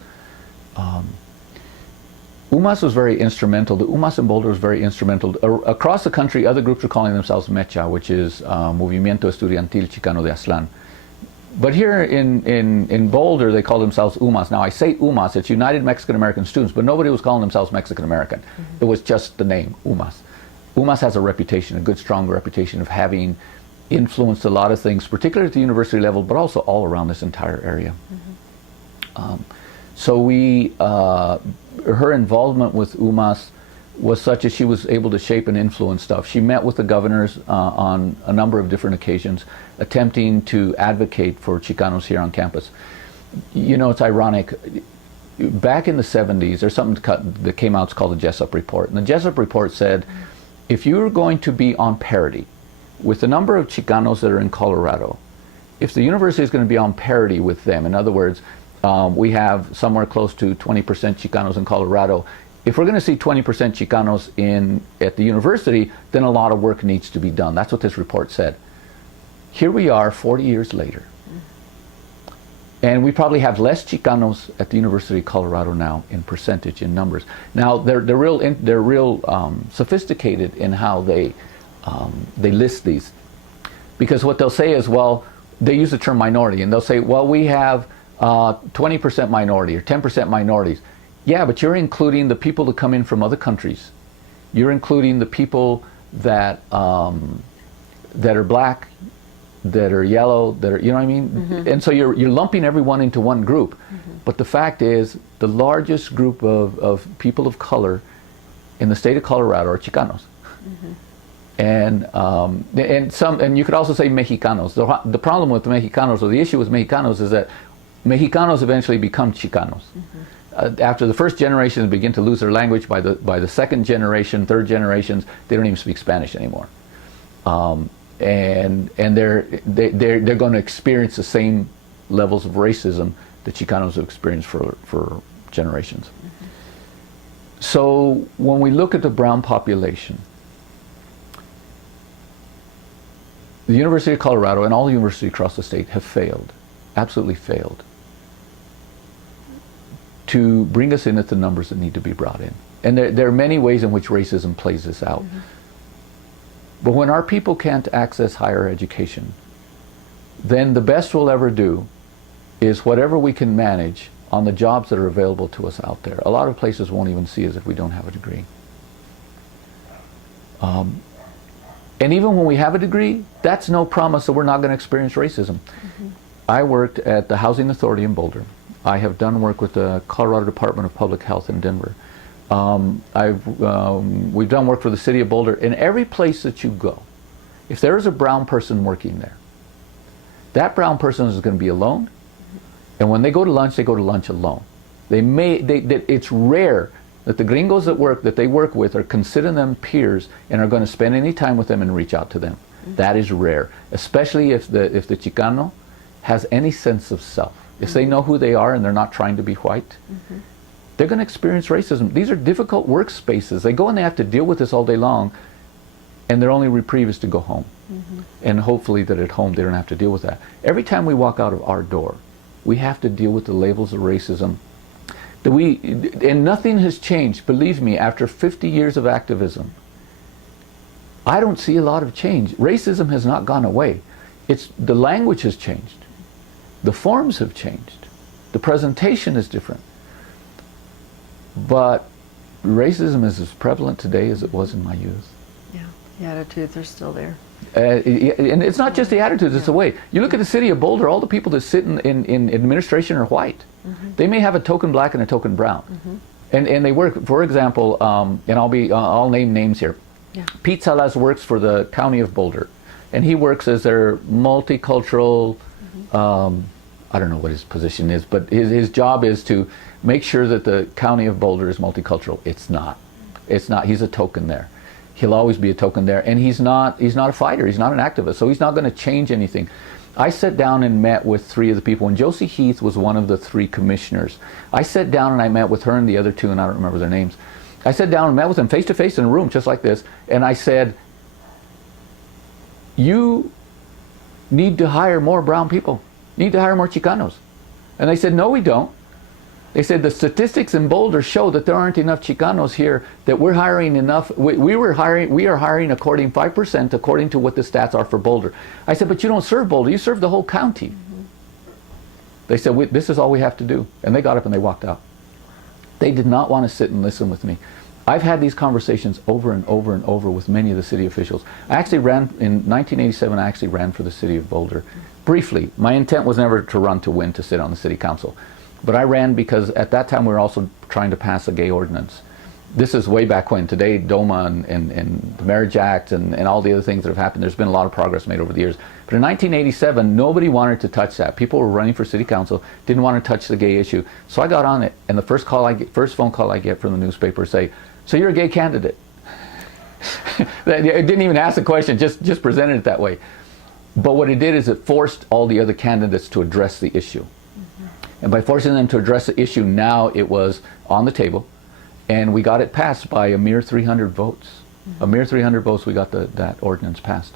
UMass was very instrumental. The UMass in Boulder was very instrumental. Across the country, other groups were calling themselves MECHA, which is Movimiento Estudiantil Chicano de Aztlán. But here in Boulder, they call themselves UMass. Now, I say UMass, it's United Mexican American Students, but nobody was calling themselves Mexican American. It was just the name, UMass. UMass has a reputation, a good, strong reputation of having influenced a lot of things, particularly at the university level, but also all around this entire area. So her involvement with UMass was such as she was able to shape and influence stuff. She met with the governors on a number of different occasions, attempting to advocate for Chicanos here on campus. You know, it's ironic. Back in the 70s, there's something that came out, it's called the Jessup Report. And the Jessup Report said, if you're going to be on parity with the number of Chicanos that are in Colorado, if the university is going to be on parity with them, in other words, we have somewhere close to 20% Chicanos in Colorado. If we're going to see 20% Chicanos at the university, then a lot of work needs to be done. That's what this report said. Here we are 40 years later. And we probably have less Chicanos at the University of Colorado now in percentage, in numbers. Now, they're real sophisticated in how they list these. Because what they'll say is, well, they use the term minority, and they'll say, well, we have 20% minority or 10% minorities. Yeah, but you're including the people that come in from other countries. You're including the people that are black, that are yellow, that are, you know what I mean? And so you're lumping everyone into one group. But the fact is, the largest group of people of color in the state of Colorado are Chicanos. And you could also say Mexicanos. The problem with the Mexicanos, or the issue with Mexicanos, is that Mexicanos eventually become Chicanos. After the first generation begin to lose their language, by the second generation, third generations, they don't even speak Spanish anymore. And they're going to experience the same levels of racism that Chicanos have experienced for generations. So when we look at the brown population, the University of Colorado and all the universities across the state have failed, absolutely failed, to bring us in at the numbers that need to be brought in. And there are many ways in which racism plays this out. But when our people can't access higher education, then the best we'll ever do is whatever we can manage on the jobs that are available to us out there. A lot of places won't even see us if we don't have a degree. And even when we have a degree, that's no promise that we're not going to experience racism. I worked at the Housing Authority in Boulder. I have done work with the Colorado Department of Public Health in Denver. We've done work for the City of Boulder. In every place that you go, if there is a brown person working there, that brown person is going to be alone. And when they go to lunch alone. It's rare that the gringos that they work with are consider them peers and are going to spend any time with them and reach out to them. That is rare, especially if the Chicano has any sense of self. If they know who they are and they're not trying to be white, they're going to experience racism. These are difficult workspaces. They go and they have to deal with this all day long, and their only reprieve is to go home. And hopefully that at home they don't have to deal with that. Every time we walk out of our door, we have to deal with the labels of racism. And nothing has changed, believe me, after 50 years of activism. I don't see a lot of change. Racism has not gone away. The language has changed. The forms have changed. The presentation is different. But racism is as prevalent today as it was in my youth. Yeah, the attitudes are still there. And it's not just the attitudes, it's the way. You look at the City of Boulder, all the people that sit in administration are white. They may have a token black and a token brown. And they work, for example, and I'll name names here. Yeah. Pete Salas works for the County of Boulder. And he works as their multicultural, I don't know what his position is, but his job is to make sure that the County of Boulder is multicultural. It's not. It's not. He's a token there. He'll always be a token there, and he's not a fighter, he's not an activist, so he's not going to change anything. I sat down and met with 3 of the people, and Josie Heath was one of the 3 commissioners. I sat down and I met with her and the other 2, and I don't remember their names. I sat down and met with them face to face in a room just like this, and I said, you need to hire more brown people. You need to hire more Chicanos. And they said, no, we don't. They said the statistics in Boulder show that there aren't enough Chicanos here, that we're hiring enough. We are hiring according 5% according to what the stats are for Boulder. I said, but you don't serve Boulder, you serve the whole county. They said, this is all we have to do. And they got up and they walked out. They did not want to sit and listen with me. I've had these conversations over and over and over with many of the city officials. I actually ran, in 1987, I actually ran for the City of Boulder. Briefly, my intent was never to run to win to sit on the city council. But I ran because at that time we were also trying to pass a gay ordinance. This is way back when. Today, DOMA and the Marriage Act and all the other things that have happened, there's been a lot of progress made over the years. But in 1987, nobody wanted to touch that. People were running for city council, didn't want to touch the gay issue. So I got on it, and the first phone call I get from the newspaper say, so you're a gay candidate. It didn't even ask the question, just presented it that way. But what it did is it forced all the other candidates to address the issue. And by forcing them to address the issue, now it was on the table, and we got it passed by a mere 300 votes. A mere 300 votes, we got that ordinance passed.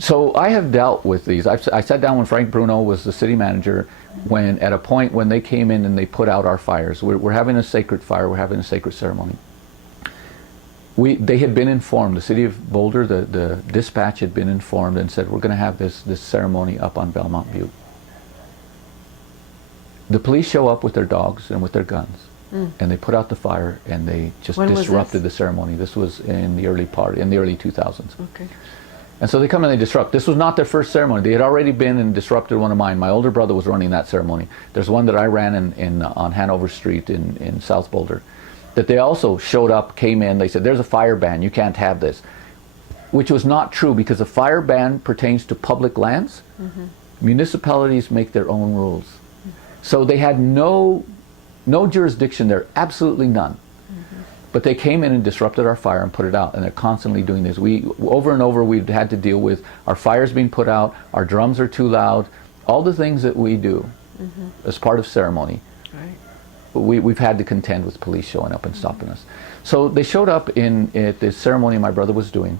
So I have dealt with these. I sat down when Frank Bruno was the city manager, at a point when they came in and they put out our fires. We're having a sacred fire, we're having a sacred ceremony. They had been informed, the City of Boulder, the dispatch had been informed and said, we're going to have this ceremony up on Belmont Butte. The police show up with their dogs and with their guns, and they put out the fire, and they just disrupted the ceremony. This was in the early 2000s. Okay. And so they come and they disrupt. This was not their first ceremony. They had already been and disrupted one of mine. My older brother was running that ceremony. There's one that I ran on Hanover Street in South Boulder, that they also showed up, came in, they said, there's a fire ban, you can't have this. Which was not true, because a fire ban pertains to public lands. Municipalities make their own rules. So they had no jurisdiction there, absolutely none. But they came in and disrupted our fire and put it out, and they're constantly doing this. Over and over, we've had to deal with our fires being put out, our drums are too loud, all the things that we do as part of ceremony. Right. We've had to contend with police showing up and stopping us. So they showed up at the ceremony my brother was doing,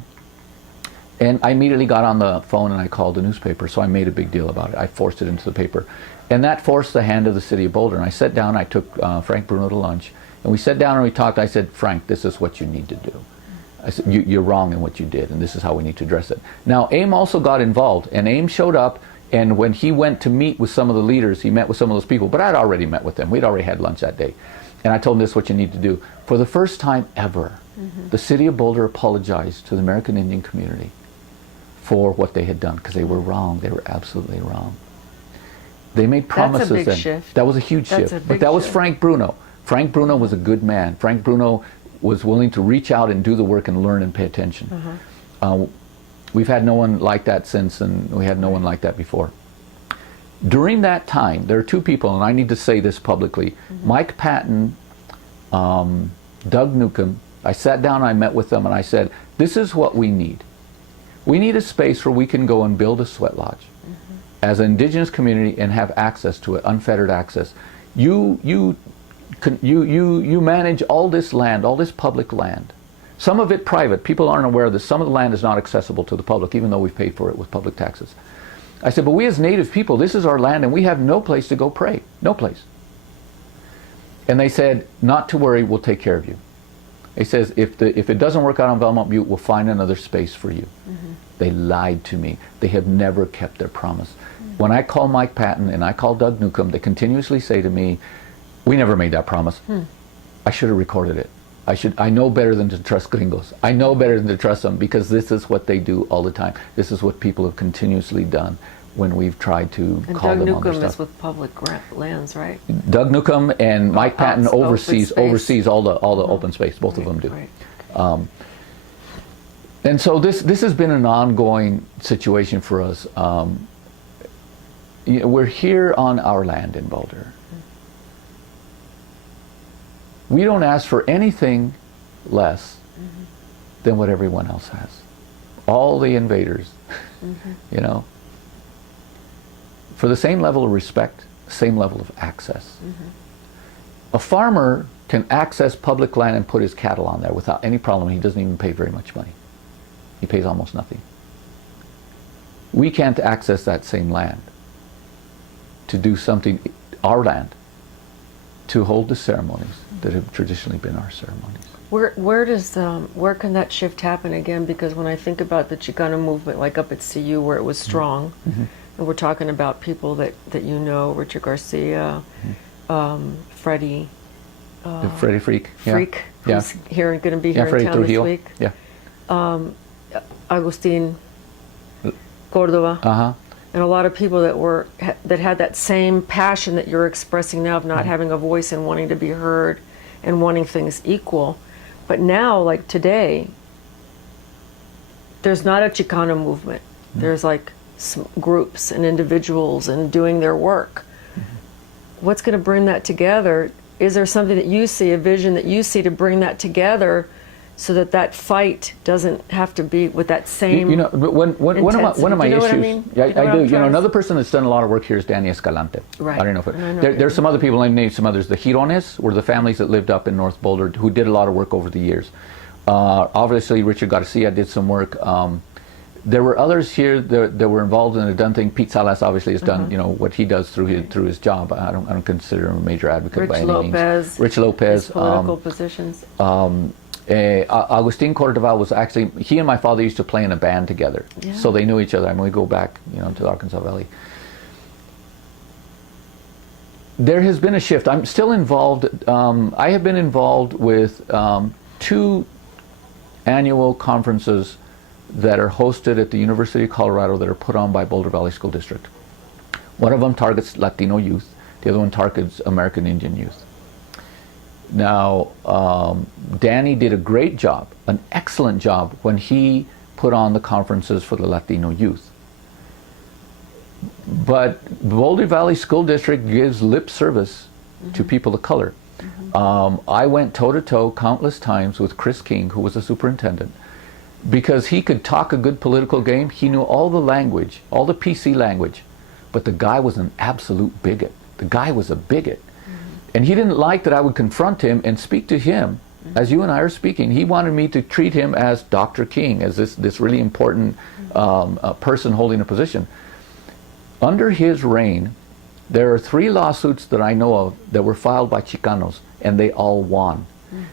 and I immediately got on the phone and I called the newspaper, so I made a big deal about it. I forced it into the paper. And that forced the hand of the City of Boulder. And I sat down, I took Frank Bruno to lunch, And we sat down and we talked. I said, Frank, this is what you need to do. I said, you're wrong in what you did, and this is how we need to address it. Now, AIM also got involved, and AIM showed up, and when he went to meet with some of the leaders, he met with some of those people, but I'd already met with them. We'd already had lunch that day. And I told him, this is what you need to do. For the first time ever, the City of Boulder apologized to the American Indian community for what they had done, because they were wrong. They were absolutely wrong. They made promises That's a big then. shift. That was a huge That's shift. a But big that was shift. Frank Bruno. Frank Bruno was a good man. Frank Bruno was willing to reach out and do the work and learn and pay attention. We've had no one like that since, and we had no one like that before. During that time, there are two people, and I need to say this publicly. Mike Patton, Doug Newcomb, I sat down, I met with them, and I said, this is what we need. We need a space where we can go and build a sweat lodge as an indigenous community and have access to it, unfettered access. You manage all this land, all this public land. Some of it private. People aren't aware of this. Some of the land is not accessible to the public, even though we've paid for it with public taxes. I said, but we as Native people, this is our land, and we have no place to go pray. No place. And they said, not to worry, we'll take care of you. He says, if it doesn't work out on Belmont Butte, we'll find another space for you. They lied to me. They have never kept their promise. When I call Mike Patton and I call Doug Newcomb, they continuously say to me, we never made that promise. I should have recorded it. I know better than to trust gringos. I know better than to trust them, because this is what they do all the time. This is what people have continuously done when we've tried to And call Doug them on their Newcomb stuff. is with public lands, right? Doug Newcomb and Mike Patton Open oversees space. all the open space. Both of them do. Right. And so this has been an ongoing situation for us. We're here on our land in Boulder. We don't ask for anything less than what everyone else has. All the invaders, you know, for the same level of respect, same level of access. A farmer can access public land and put his cattle on there without any problem. He doesn't even pay very much money. He pays almost nothing. We can't access that same land to do something, our land, to hold the ceremonies that have traditionally been our ceremonies. Where can that shift happen again? Because when I think about the Chicano movement, like up at CU where it was strong, and we're talking about people that you know, Richard Garcia, Freddie. Freddie Freak. Freak, Yeah. who's going to be here Freddie in town this Trujillo. week. Yeah. Agustin Cordova. And a lot of people that had that same passion that you're expressing now of not having a voice and wanting to be heard and wanting things equal. But now, like today, there's not a Chicano movement. There's like groups and individuals and doing their work. What's going to bring that together? Is there something that you see, a vision that you see to bring that together, so that that fight doesn't have to be with that same You know, one of my Do you know issues. what I mean? Yeah, Do you know what I I'm do. You trying know, to another person that's done a lot of work here is Danny Escalante. Right. I don't know if I know there's some other people. I named some others. The Girones were the families that lived up in North Boulder who did a lot of work over the years. Obviously, Richard Garcia did some work. There were others here that were involved in a done thing. Pete Salas obviously has done, you know, what he does through his job. I don't consider him a major advocate by any means. Rich Lopez, his political positions. Agustin Cordova was actually, he and my father used to play in a band together, so they knew each other. I mean, we go back, you know, to the Arkansas Valley. There has been a shift. I'm still involved. I have been involved with 2 annual conferences that are hosted at the University of Colorado that are put on by Boulder Valley School District. One of them targets Latino youth. The other one targets American Indian youth. Now, Danny did a great job, an excellent job, when he put on the conferences for the Latino youth. But Boulder Valley School District gives lip service to people of color. I went toe-to-toe countless times with Chris King, who was the superintendent, because he could talk a good political game. He knew all the language, all the PC language, but the guy was an absolute bigot. The guy was a bigot. And he didn't like that I would confront him and speak to him as you and I are speaking. He wanted me to treat him as Dr. King, as this really important person holding a position. Under his reign, there are 3 lawsuits that I know of that were filed by Chicanos and they all won.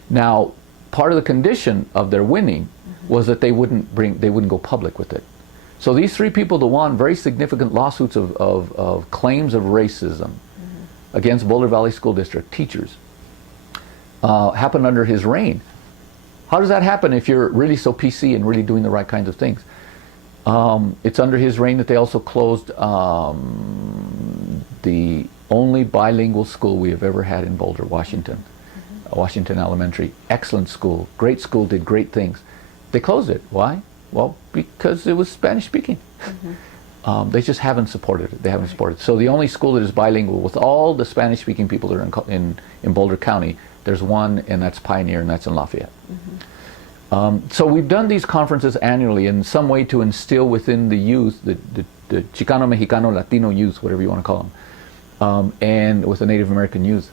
Now, part of the condition of their winning was that they wouldn't go public with it. So these three people that won very significant lawsuits of claims of racism against Boulder Valley School District teachers happened under his reign. How does that happen if you're really so PC and really doing the right kinds of things? It's under his reign that they also closed the only bilingual school we have ever had in Boulder, Washington. Washington Elementary. Excellent school. Great school, did great things. They closed it. Why? Well, because it was Spanish speaking. They just haven't supported it. They haven't supported it. So the only school that is bilingual with all the Spanish speaking people that are in Boulder County, there's one, and that's Pioneer, and that's in Lafayette. So we've done these conferences annually in some way to instill within the youth, the Chicano, Mexicano, Latino youth, whatever you want to call them, and with the Native American youth.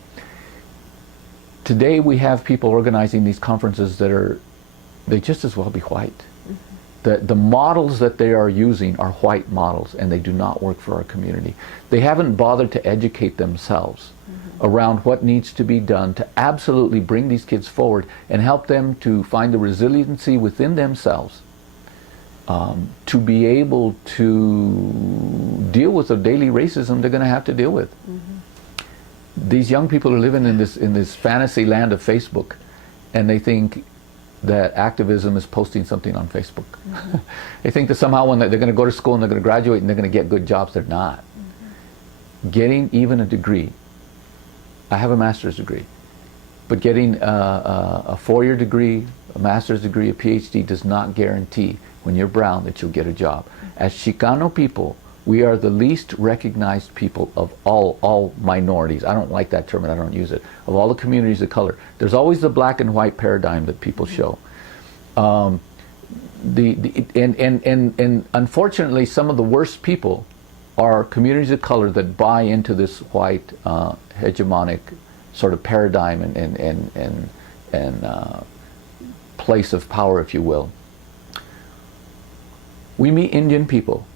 Today we have people organizing these conferences that they just as well be white. The models that they are using are white models, and they do not work for our community. They haven't bothered to educate themselves around what needs to be done to absolutely bring these kids forward and help them to find the resiliency within themselves to be able to deal with the daily racism they're going to have to deal with. These young people are living in this fantasy land of Facebook, and they think that activism is posting something on Facebook. They think that somehow when they're going to go to school and they're going to graduate and they're going to get good jobs. They're not. Getting even a degree. I have a master's degree, but getting a four-year degree, a master's degree, a PhD does not guarantee when you're brown that you'll get a job. As Chicano people, we are the least recognized people of all minorities. I don't like that term and I don't use it. Of all the communities of color. There's always the black and white paradigm that people show. And unfortunately, some of the worst people are communities of color that buy into this white hegemonic sort of paradigm and place of power, if you will. We meet Indian people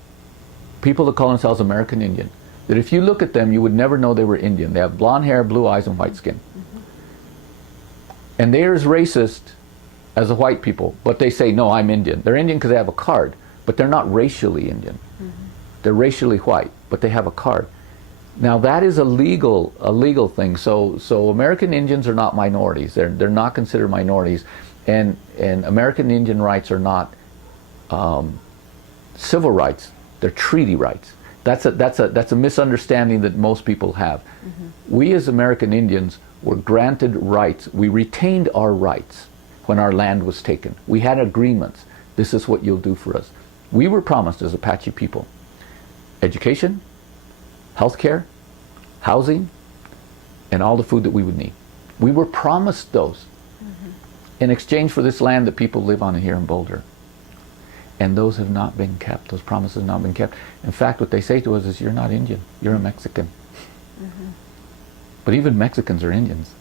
that call themselves American Indian, that if you look at them, you would never know they were Indian. They have blonde hair, blue eyes, and white skin. And they're as racist as the white people, but they say, no, I'm Indian. They're Indian because they have a card, but they're not racially Indian. They're racially white, but they have a card. Now that is a legal thing. So American Indians are not minorities. They're not considered minorities, and American Indian rights are not civil rights. They're treaty rights. That's a misunderstanding that most people have. We as American Indians were granted rights. We retained our rights when our land was taken. We had agreements. This is what you'll do for us. We were promised as Apache people education, health care, housing, and all the food that we would need. We were promised those in exchange for this land that people live on here in Boulder. And those have not been kept. Those promises have not been kept. In fact, what they say to us is, you're not Indian, you're a Mexican. But even Mexicans are Indians.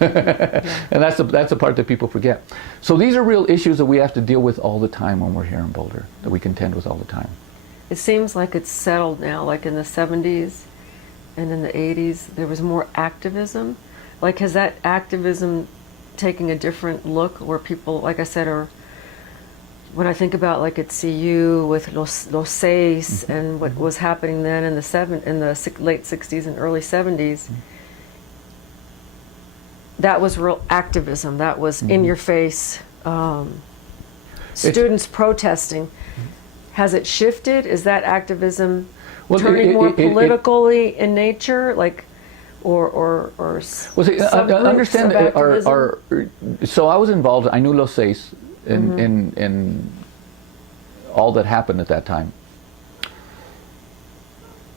And that's the part that people forget. So these are real issues that we have to deal with all the time when we're here in Boulder, that we contend with all the time. It seems like it's settled now, like in the 70s and in the 80s, there was more activism. Like, has that activism taking a different look where people, like I said, are, when I think about like at CU with Los Seis and what was happening then in the late 60s and early 70s, that was real activism. That was in your face, students protesting. Has it shifted? Is that activism turning more politically in nature, like, or well, see, understand so I was involved. I knew Los Seis in all that happened at that time.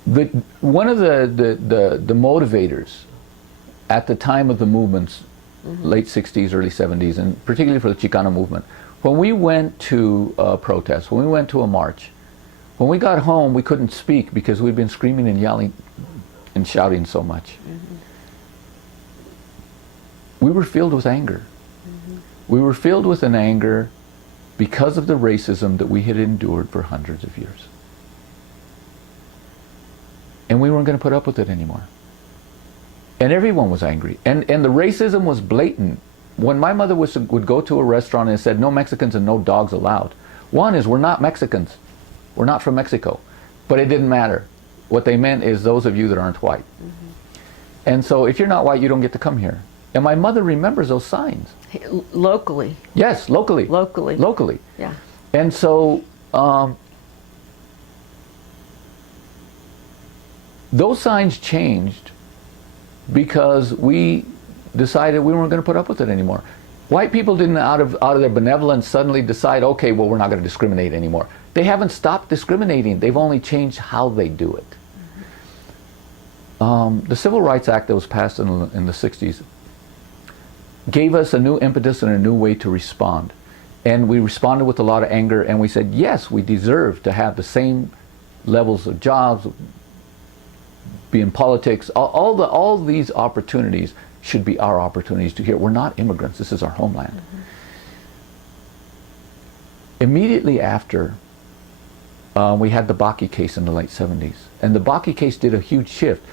But one of the motivators at the time of the movements, late 60s, early 70s, and particularly for the Chicano movement, when we went to a protest, when we went to a march, when we got home, we couldn't speak because we'd been screaming and yelling and shouting so much. We were filled with anger. We were filled with an anger because of the racism that we had endured for hundreds of years. And we weren't going to put up with it anymore. And everyone was angry. And the racism was blatant. When my mother would go to a restaurant and said, no Mexicans and no dogs allowed. One is, we're not Mexicans. We're not from Mexico. But it didn't matter. What they meant is those of you that aren't white. And so if you're not white, you don't get to come here. And my mother remembers those signs. Locally. Yes, locally. Locally. Locally. Yeah. And so those signs changed because we decided we weren't going to put up with it anymore. White people didn't, out of their benevolence, suddenly decide, okay, well, we're not going to discriminate anymore. They haven't stopped discriminating. They've only changed how they do it. The Civil Rights Act that was passed in the 60s gave us a new impetus and a new way to respond. And we responded with a lot of anger, and we said, yes, we deserve to have the same levels of jobs, be in politics. All these opportunities should be our opportunities to hear. We're not immigrants. This is our homeland. Immediately after, we had the Bakke case in the late 70s. And the Bakke case did a huge shift.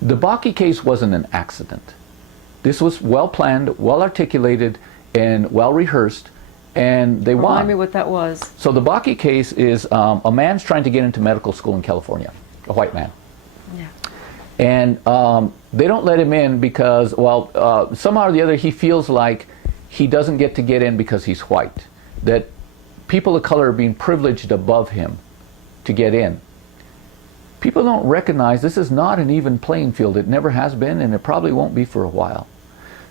The Bakke case wasn't an accident. This was well planned, well articulated, and well rehearsed, and they won. Remind me what that was. So the Bakke case is a man's trying to get into medical school in California, a white man. Yeah. And they don't let him in because, well, somehow or the other he feels like he doesn't get to get in because he's white. That people of color are being privileged above him to get in. People don't recognize this is not an even playing field. It never has been, and it probably won't be for a while.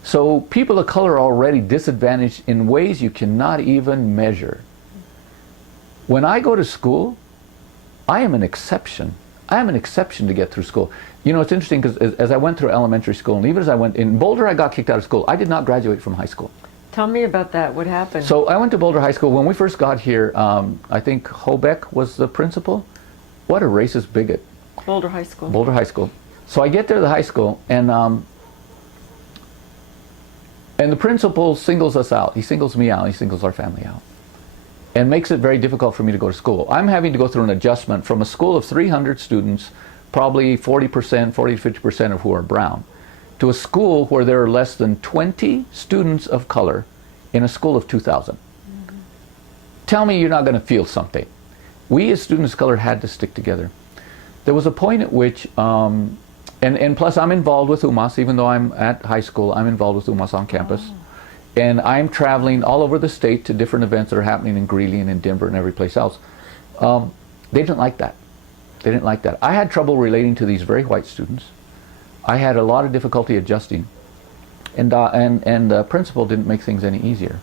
So people of color are already disadvantaged in ways you cannot even measure. When I go to school, I am an exception. I am an exception to get through school. You know, it's interesting because as I went through elementary school, and even as I went in Boulder, I got kicked out of school. I did not graduate from high school. Tell me about that. What happened? So I went to Boulder High School. When we first got here, I think Hobeck was the principal. What a racist bigot. Boulder High School. Boulder High School. So I get there to the high school, and the principal singles us out. He singles me out. He singles our family out. And makes it very difficult for me to go to school. I'm having to go through an adjustment from a school of 300 students, probably 40%, 40 to 50% of who are brown, to a school where there are less than 20 students of color in a school of 2,000. Tell me you're not going to feel something. We as students of color had to stick together. There was a point at which, and plus I'm involved with UMass, even though I'm at high school, I'm involved with UMass on campus. And I'm traveling all over the state to different events that are happening in Greeley and in Denver and every place else. They didn't like that. They didn't like that. I had trouble relating to these very white students. I had a lot of difficulty adjusting. And the principal didn't make things any easier.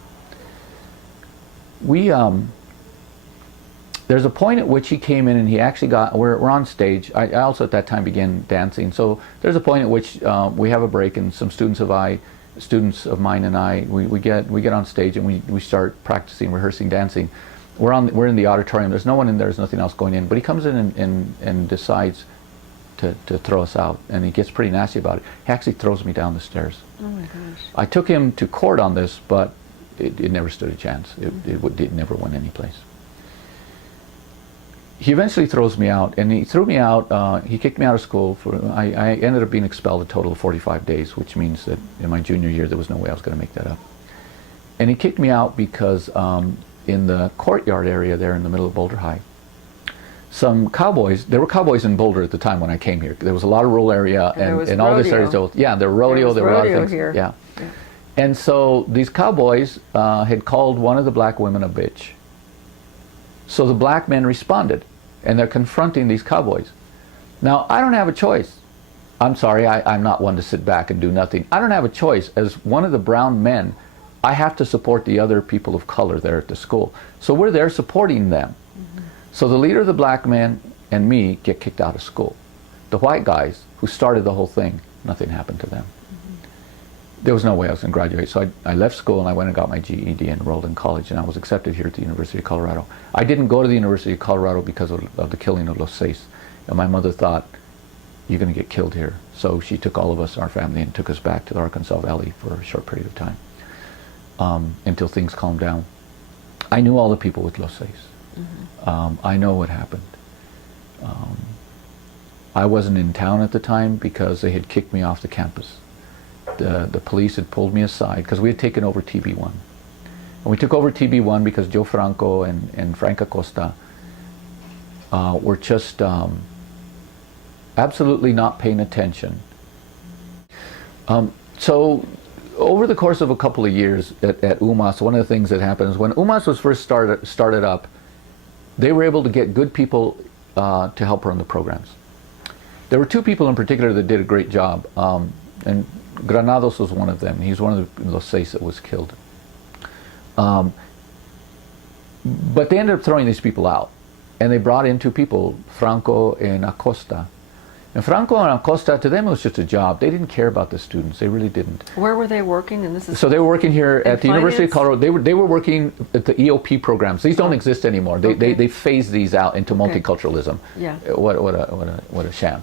There's a point at which he came in and he actually got, we're on stage. I also at that time began dancing. So there's a point at which we have a break, and some students of mine and I, we get on stage and we start practicing, rehearsing, dancing. We're in the auditorium. There's no one in there. There's nothing else going in. But he comes in and decides to throw us out, and he gets pretty nasty about it. He actually throws me down the stairs. Oh my gosh. I took him to court on this, but it never stood a chance. It never went anyplace. He eventually throws me out, and he threw me out. He kicked me out of school. I ended up being expelled a total of 45 days, which means that in my junior year there was no way I was going to make that up. And he kicked me out because in the courtyard area there in the middle of Boulder High, some cowboys, there were cowboys in Boulder at the time when I came here. There was a lot of rural area, and all this area, there were rodeo, there were a lot of things. Here. Yeah. And so these cowboys had called one of the black women a bitch. So the black men responded, and they're confronting these cowboys. Now, I don't have a choice. I'm sorry, I'm not one to sit back and do nothing. I don't have a choice. As one of the brown men, I have to support the other people of color there at the school. So we're there supporting them. So the leader of the black men and me get kicked out of school. The white guys who started the whole thing, nothing happened to them. There was no way I was going to graduate. So I left school and I went and got my GED and enrolled in college, and I was accepted here at the University of Colorado. I didn't go to the University of Colorado because of the killing of Los Seis. And my mother thought, you're going to get killed here. So she took all of us, our family, and took us back to the Arkansas Valley for a short period of time until things calmed down. I knew all the people with Los Seis. I know what happened. I wasn't in town at the time because they had kicked me off the campus. The police had pulled me aside because we had taken over TB1. And we took over TB1 because Joe Franco and Frank Acosta were just absolutely not paying attention. So over the course of a couple of years at UMass, one of the things that happened is when UMass was first started up, they were able to get good people to help run the programs. There were two people in particular that did a great job, and Granados was one of them. He's one of the Los Seis that was killed. But they ended up throwing these people out, and they brought in two people, Franco and Acosta. And Franco and Acosta, to them it was just a job. They didn't care about the students. They really didn't. Where were they working? And this is so they were working here at the University of finance? Colorado. They were working at the EOP programs. These don't exist anymore. They phased these out into multiculturalism. Yeah. What a sham.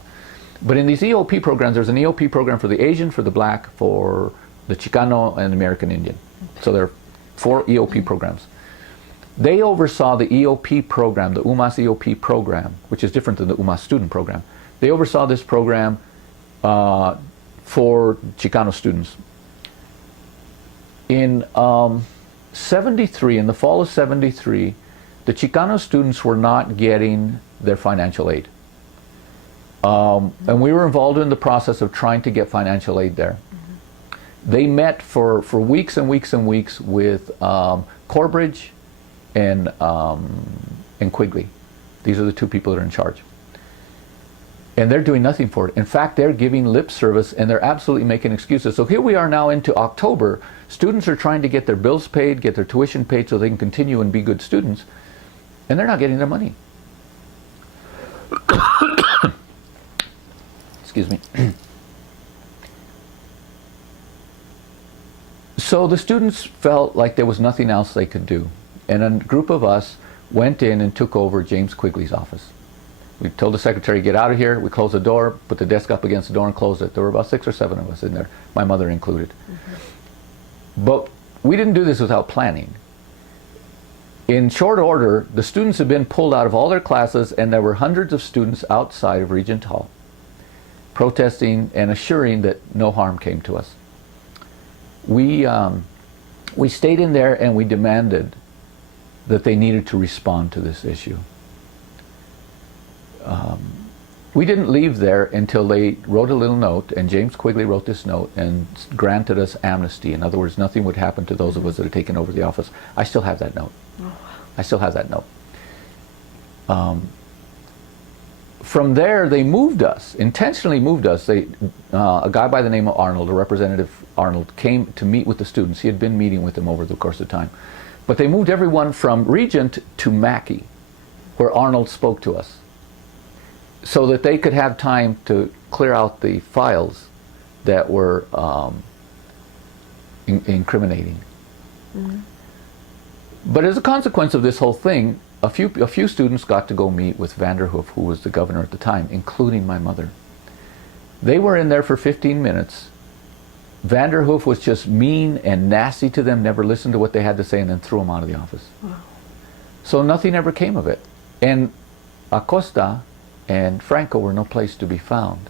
But in these EOP programs, there's an EOP program for the Asian, for the Black, for the Chicano and American Indian. So there are 4 EOP programs. They oversaw the EOP program, the UMass EOP program, which is different than the UMass student program. They oversaw this program for Chicano students. In 73, in the fall of 73, the Chicano students were not getting their financial aid. And we were involved in the process of trying to get financial aid there. They met for weeks and weeks and weeks with Corbridge and Quigley. These are the two people that are in charge. And they're doing nothing for it. In fact, they're giving lip service and they're absolutely making excuses. So here we are now into October. Students are trying to get their bills paid, get their tuition paid so they can continue and be good students. And they're not getting their money. Excuse me. So the students felt like there was nothing else they could do. And a group of us went in and took over James Quigley's office. We told the secretary, get out of here. We closed the door, put the desk up against the door and closed it. There were about 6 or 7 of us in there, my mother included. But we didn't do this without planning. In short order, the students had been pulled out of all their classes and there were hundreds of students outside of Regent Hall protesting and assuring that no harm came to us. We stayed in there and we demanded that they needed to respond to this issue. We didn't leave there until they wrote a little note, and James Quigley wrote this note and granted us amnesty. In other words, nothing would happen to those of us that had taken over the office. I still have that note. I still have that note. From there, they moved us, intentionally moved us. A guy by the name of Arnold, a representative Arnold, came to meet with the students. He had been meeting with them over the course of time. But they moved everyone from Regent to Mackey, where Arnold spoke to us, so that they could have time to clear out the files that were incriminating. But as a consequence of this whole thing, a few students got to go meet with Vanderhoof, who was the governor at the time, including my mother. They were in there for 15 minutes. Vanderhoof was just mean and nasty to them, never listened to what they had to say, and then threw them out of the office. So nothing ever came of it. And Acosta and Franco were no place to be found.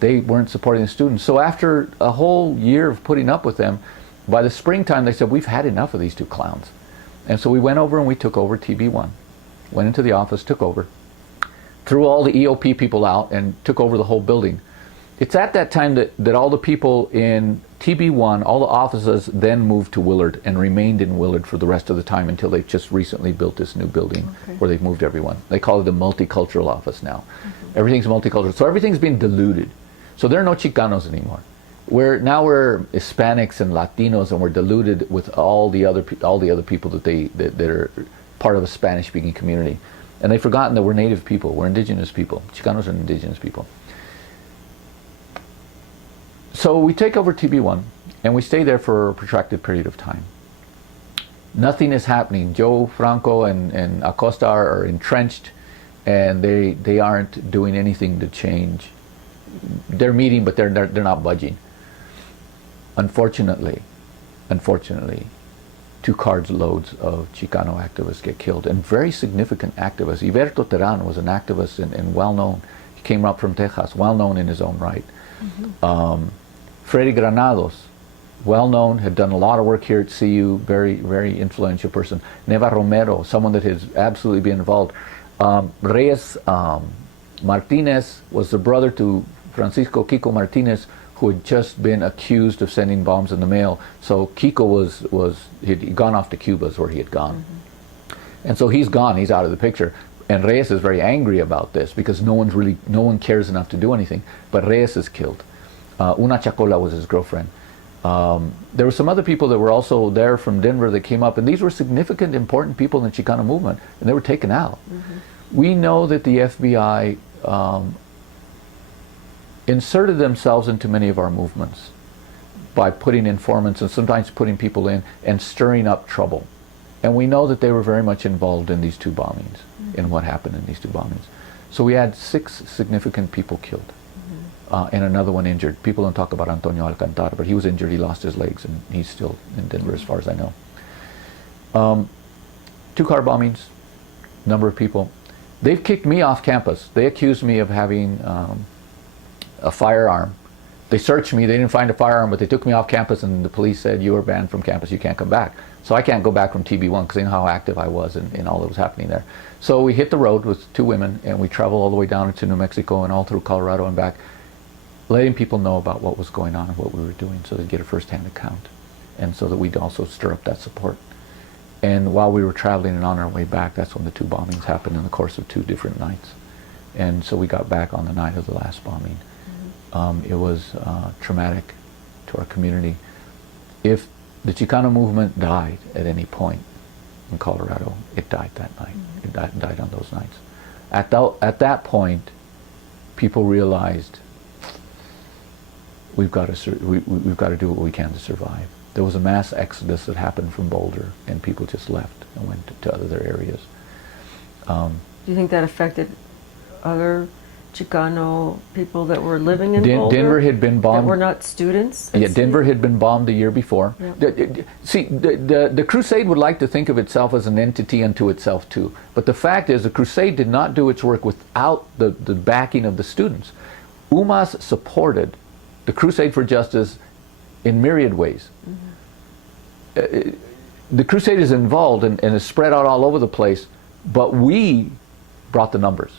They weren't supporting the students. So after a whole year of putting up with them, by the springtime they said, we've had enough of these two clowns. And so we went over and we took over TB1. Went into the office, took over, threw all the EOP people out and took over the whole building. It's at that time that all the people in TB1, all the offices then moved to Willard and remained in Willard for the rest of the time until they've just recently built this new building where they've moved everyone. They call it the multicultural office now. Everything's multicultural. So everything's been diluted. So there are no Chicanos anymore. Now we're Hispanics and Latinos, and we're diluted with all the other people that are part of a Spanish-speaking community. And they've forgotten that we're native people, we're indigenous people. Chicanos are indigenous people. So we take over TB1, and we stay there for a protracted period of time. Nothing is happening. Joe Franco and Acosta are entrenched, and they aren't doing anything to change. They're meeting, but they're not budging. Unfortunately, 2 carts loads of Chicano activists get killed, and very significant activists. Iberto Terán was an activist and well known. He came up from Texas, well known in his own right. Freddy Granados, well known, had done a lot of work here at CU, very influential person. Neva Romero, someone that has absolutely been involved. Reyes Martinez was the brother to Francisco Kiko Martinez, who had just been accused of sending bombs in the mail. So Kiko he'd gone off to Cuba is where he had gone. And so he's gone, he's out of the picture. And Reyes is very angry about this because no one cares enough to do anything. But Reyes is killed. Una Chacola was his girlfriend. There were some other people that were also there from Denver that came up, and these were significant, important people in the Chicano movement, and they were taken out. We know that the FBI inserted themselves into many of our movements by putting informants and sometimes putting people in and stirring up trouble. And we know that they were very much involved in these two bombings, in what happened in these two bombings. So we had 6 significant people killed. And another one injured. People don't talk about Antonio Alcantara, but he was injured, he lost his legs, and he's still in Denver as far as I know. 2 car bombings, number of people. They've kicked me off campus. They accused me of having a firearm. They searched me, they didn't find a firearm, but they took me off campus and the police said, you are banned from campus, you can't come back. So I can't go back from TB1 because they know how active I was in all that was happening there. So we hit the road with 2 women and we traveled all the way down into New Mexico and all through Colorado and back, letting people know about what was going on and what we were doing so they'd get a first-hand account, and so that we'd also stir up that support. And while we were traveling and on our way back, that's when the 2 bombings happened in the course of 2 different nights. And so we got back on the night of the last bombing. It was traumatic to our community. If the Chicano movement died at any point in Colorado, it died that night. It died on those nights. At that point, people realized we've got to do what we can to survive. There was a mass exodus that happened from Boulder, and people just left and went to other areas. Do you think that affected other Chicano people that were living in Boulder? Denver had been bombed. That were not students? Yeah, Denver had been bombed the year before. Yeah. See, the Crusade would like to think of itself as an entity unto itself too. But the fact is, the Crusade did not do its work without the backing of the students. UMAS supported the Crusade for Justice in myriad ways. The Crusade is involved and is spread out all over the place, but we brought the numbers.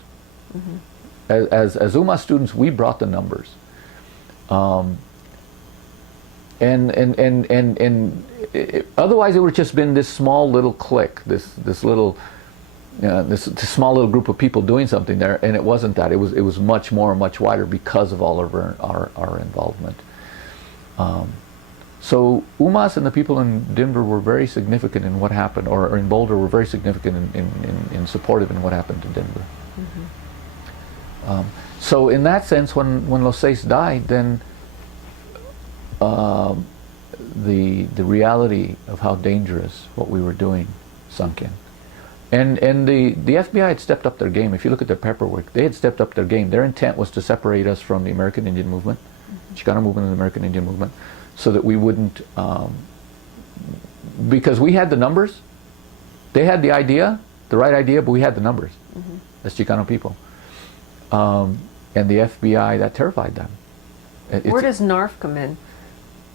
As UMAS students, we brought the numbers. Otherwise it would have just been this small little clique, this small little group of people doing something there, and it wasn't that. It was much more, much wider because of all of our involvement. So UMAS and the people in Denver were very significant in what happened, or in Boulder were very significant in supportive in what happened in Denver. So in that sense, when Los Seis died, then the reality of how dangerous what we were doing sunk in. And the FBI had stepped up their game. If you look at their paperwork, they had stepped up their game. Their intent was to separate us from the American Indian movement, Chicano movement and the American Indian movement, so that we wouldn't, because we had the numbers. They had the idea, the right idea, but we had the numbers as Chicano people. And the FBI, that terrified them. Where does NARF come in?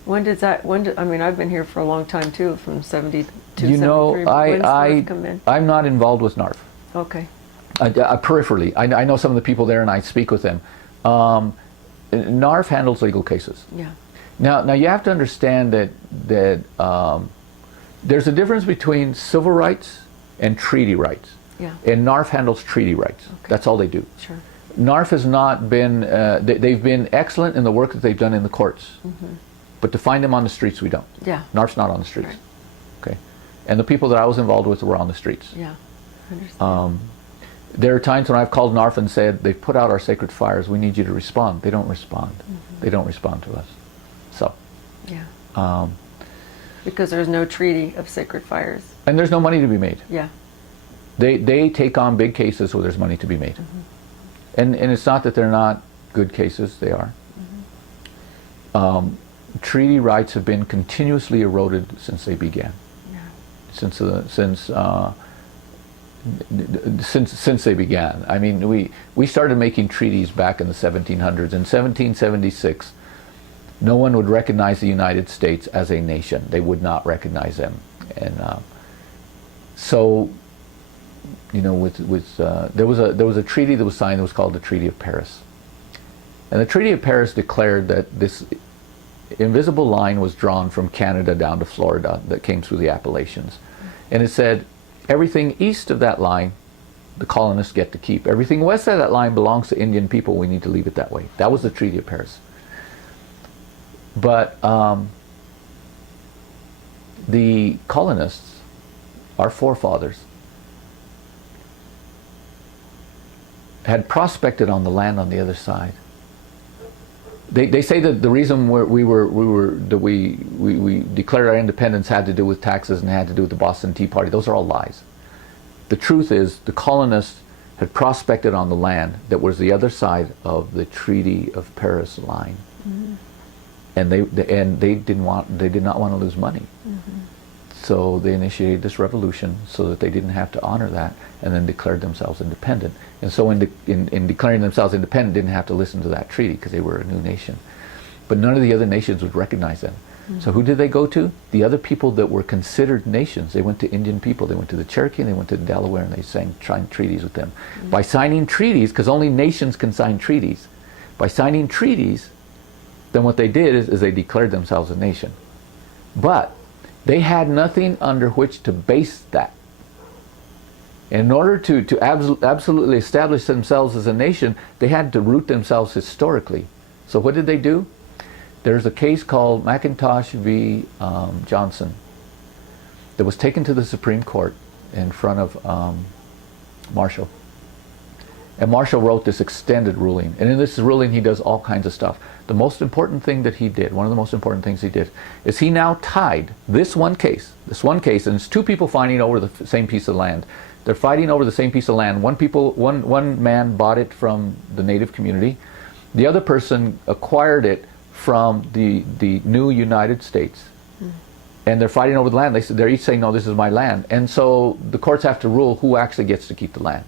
When did that, I mean, I've been here for a long time too, from 72, you know, 73, but when's NARF come in? I'm not involved with NARF. Okay. Peripherally. I know some of the people there and I speak with them. NARF handles legal cases. Yeah. Now you have to understand that there's a difference between civil rights and treaty rights. Yeah. And NARF handles treaty rights. Okay. That's all they do. Sure. NARF has not been, they've been excellent in the work that they've done in the courts. But to find them on the streets, we don't. Yeah. NARF's not on the streets. Right. Okay. And the people that I was involved with were on the streets. Yeah. I understand. There are times when I've called NARF and said, they've put out our sacred fires, we need you to respond. They don't respond. They don't respond to us. So. Yeah. Because there's no treaty of sacred fires. And there's no money to be made. Yeah. They take on big cases where there's money to be made. And it's not that they're not good cases, they are. Treaty rights have been continuously eroded since they began. Yeah. since they began. I mean, we started making treaties back in the 1700s. In 1776, no one would recognize the United States as a nation. They would not recognize them. And so, you know, there was a treaty that was signed that was called the Treaty of Paris. And the Treaty of Paris declared that this invisible line was drawn from Canada down to Florida that came through the Appalachians. And it said, everything east of that line, the colonists get to keep. Everything west of that line belongs to Indian people. We need to leave it that way. That was the Treaty of Paris. But the colonists, our forefathers, had prospected on the land on the other side. They say that the reason we declared our independence had to do with taxes and had to do with the Boston Tea Party. Those are all lies. The truth is the colonists had prospected on the land that was the other side of the Treaty of Paris line, and they did not want to lose money. So they initiated this revolution so that they didn't have to honor that, and then declared themselves independent. And so in declaring themselves independent, didn't have to listen to that treaty because they were a new nation. But none of the other nations would recognize them. So who did they go to? The other people that were considered nations. They went to Indian people. They went to the Cherokee and they went to the Delaware, and they signed treaties with them. By signing treaties, because only nations can sign treaties, by signing treaties, then what they did is they declared themselves a nation. But they had nothing under which to base that. In order to absolutely establish themselves as a nation, they had to root themselves historically. So what did they do? There's a case called McIntosh v. Johnson that was taken to the Supreme Court in front of Marshall. And Marshall wrote this extended ruling. And in this ruling, he does all kinds of stuff. The most important thing that he did, one of the most important things he did, is he now tied this one case, and it's two people fighting over the same piece of land. They're fighting over the same piece of land. One man bought it from the native community. The other person acquired it from the new United States. And they're fighting over the land. They're each saying, no, this is my land. And so the courts have to rule who actually gets to keep the land.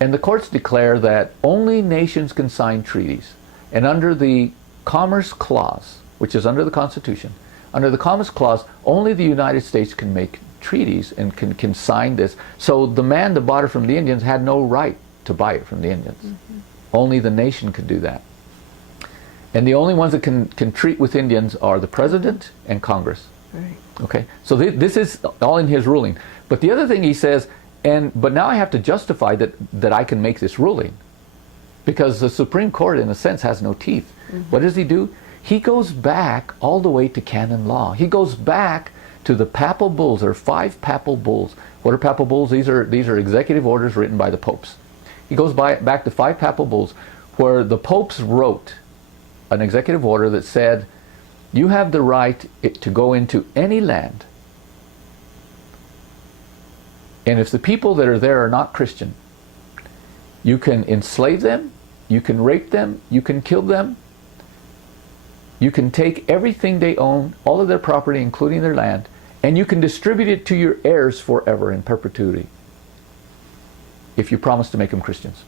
And the courts declare that only nations can sign treaties. And under the Commerce Clause, which is under the Constitution, under the Commerce Clause, only the United States can make treaties and can sign this. So the man that bought it from the Indians had no right to buy it from the Indians. Only the nation could do that. And the only ones that can treat with Indians are the President and Congress. Right. Okay, so this is all in his ruling. But the other thing he says, but now I have to justify that I can make this ruling, because the Supreme Court, in a sense, has no teeth. What does he do? He goes back all the way to canon law. He goes back to the papal bulls. There are 5 papal bulls. What are papal bulls? These are executive orders written by the popes. He goes back to 5 papal bulls where the popes wrote an executive order that said, you have the right to go into any land, and if the people that are there are not Christian, you can enslave them, you can rape them, you can kill them, you can take everything they own, all of their property, including their land, and you can distribute it to your heirs forever in perpetuity if you promise to make them Christians.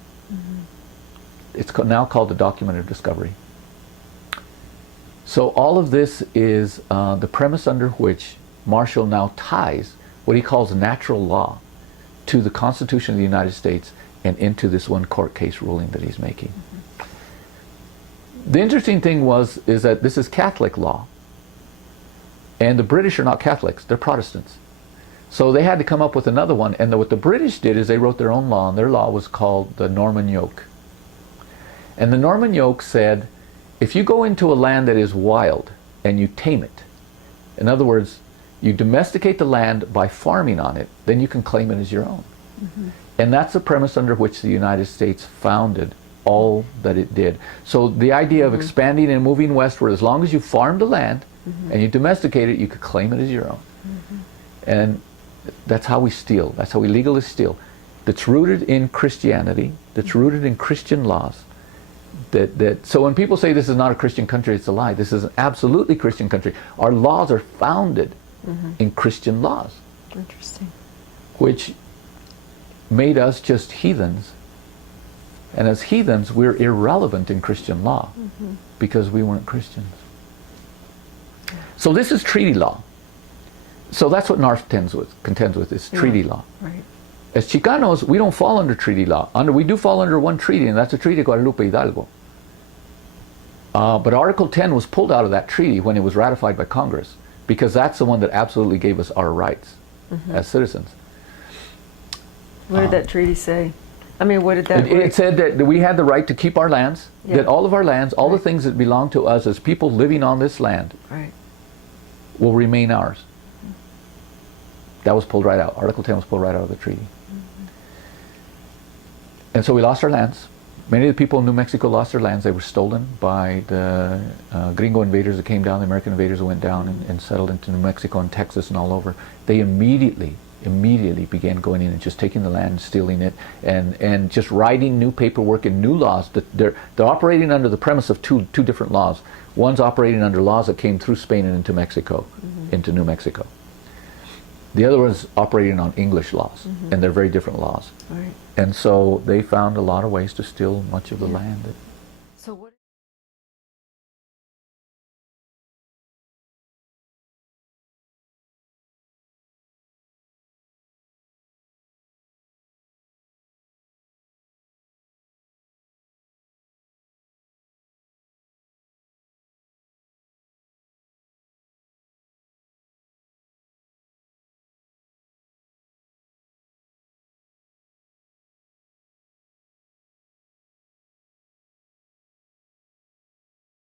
It's now called the Document of Discovery. So all of this is the premise under which Marshall now ties what he calls natural law to the Constitution of the United States and into this one court case ruling that he's making. The interesting thing is that this is Catholic law, and the British are not Catholics, they're Protestants. So they had to come up with another one, and what the British did is they wrote their own law, and their law was called the Norman Yoke. And the Norman Yoke said, if you go into a land that is wild and you tame it, in other words, you domesticate the land by farming on it, then you can claim it as your own. And that's the premise under which the United States founded all that it did. So the idea of expanding and moving westward, as long as you farm the land and you domesticate it, you could claim it as your own. And that's how we steal. That's how we legally steal. That's rooted in Christianity, that's rooted in Christian laws. So when people say this is not a Christian country, it's a lie. This is an absolutely Christian country. Our laws are founded in Christian laws. Interesting. Which made us just heathens. And as heathens, we're irrelevant in Christian law because we weren't Christians. So this is treaty law. So that's what NARF contends with, is treaty law. Right. As Chicanos, we don't fall under treaty law. We do fall under one treaty, and that's the Treaty of Guadalupe Hidalgo. But Article 10 was pulled out of that treaty when it was ratified by Congress, because that's the one that absolutely gave us our rights as citizens. What did that treaty say? I mean, what did that... It said that we had the right to keep our lands, Yeah. that all of our lands, all the Right. things that belong to us as people living on this land Right. will remain ours. That was pulled right out. Article 10 was pulled right out of the treaty. And so we lost our lands. Many of the people in New Mexico lost their lands. They were stolen by the gringo invaders that came down, the American invaders that went down and settled into New Mexico and Texas and all over. They immediately began going in and just taking the land, stealing it, and just writing new paperwork and new laws. That they're operating under the premise of two different laws. One's operating under laws that came through Spain and into Mexico, into New Mexico. The other one's operating on English laws, and they're very different laws. Right. And so they found a lot of ways to steal much of the land that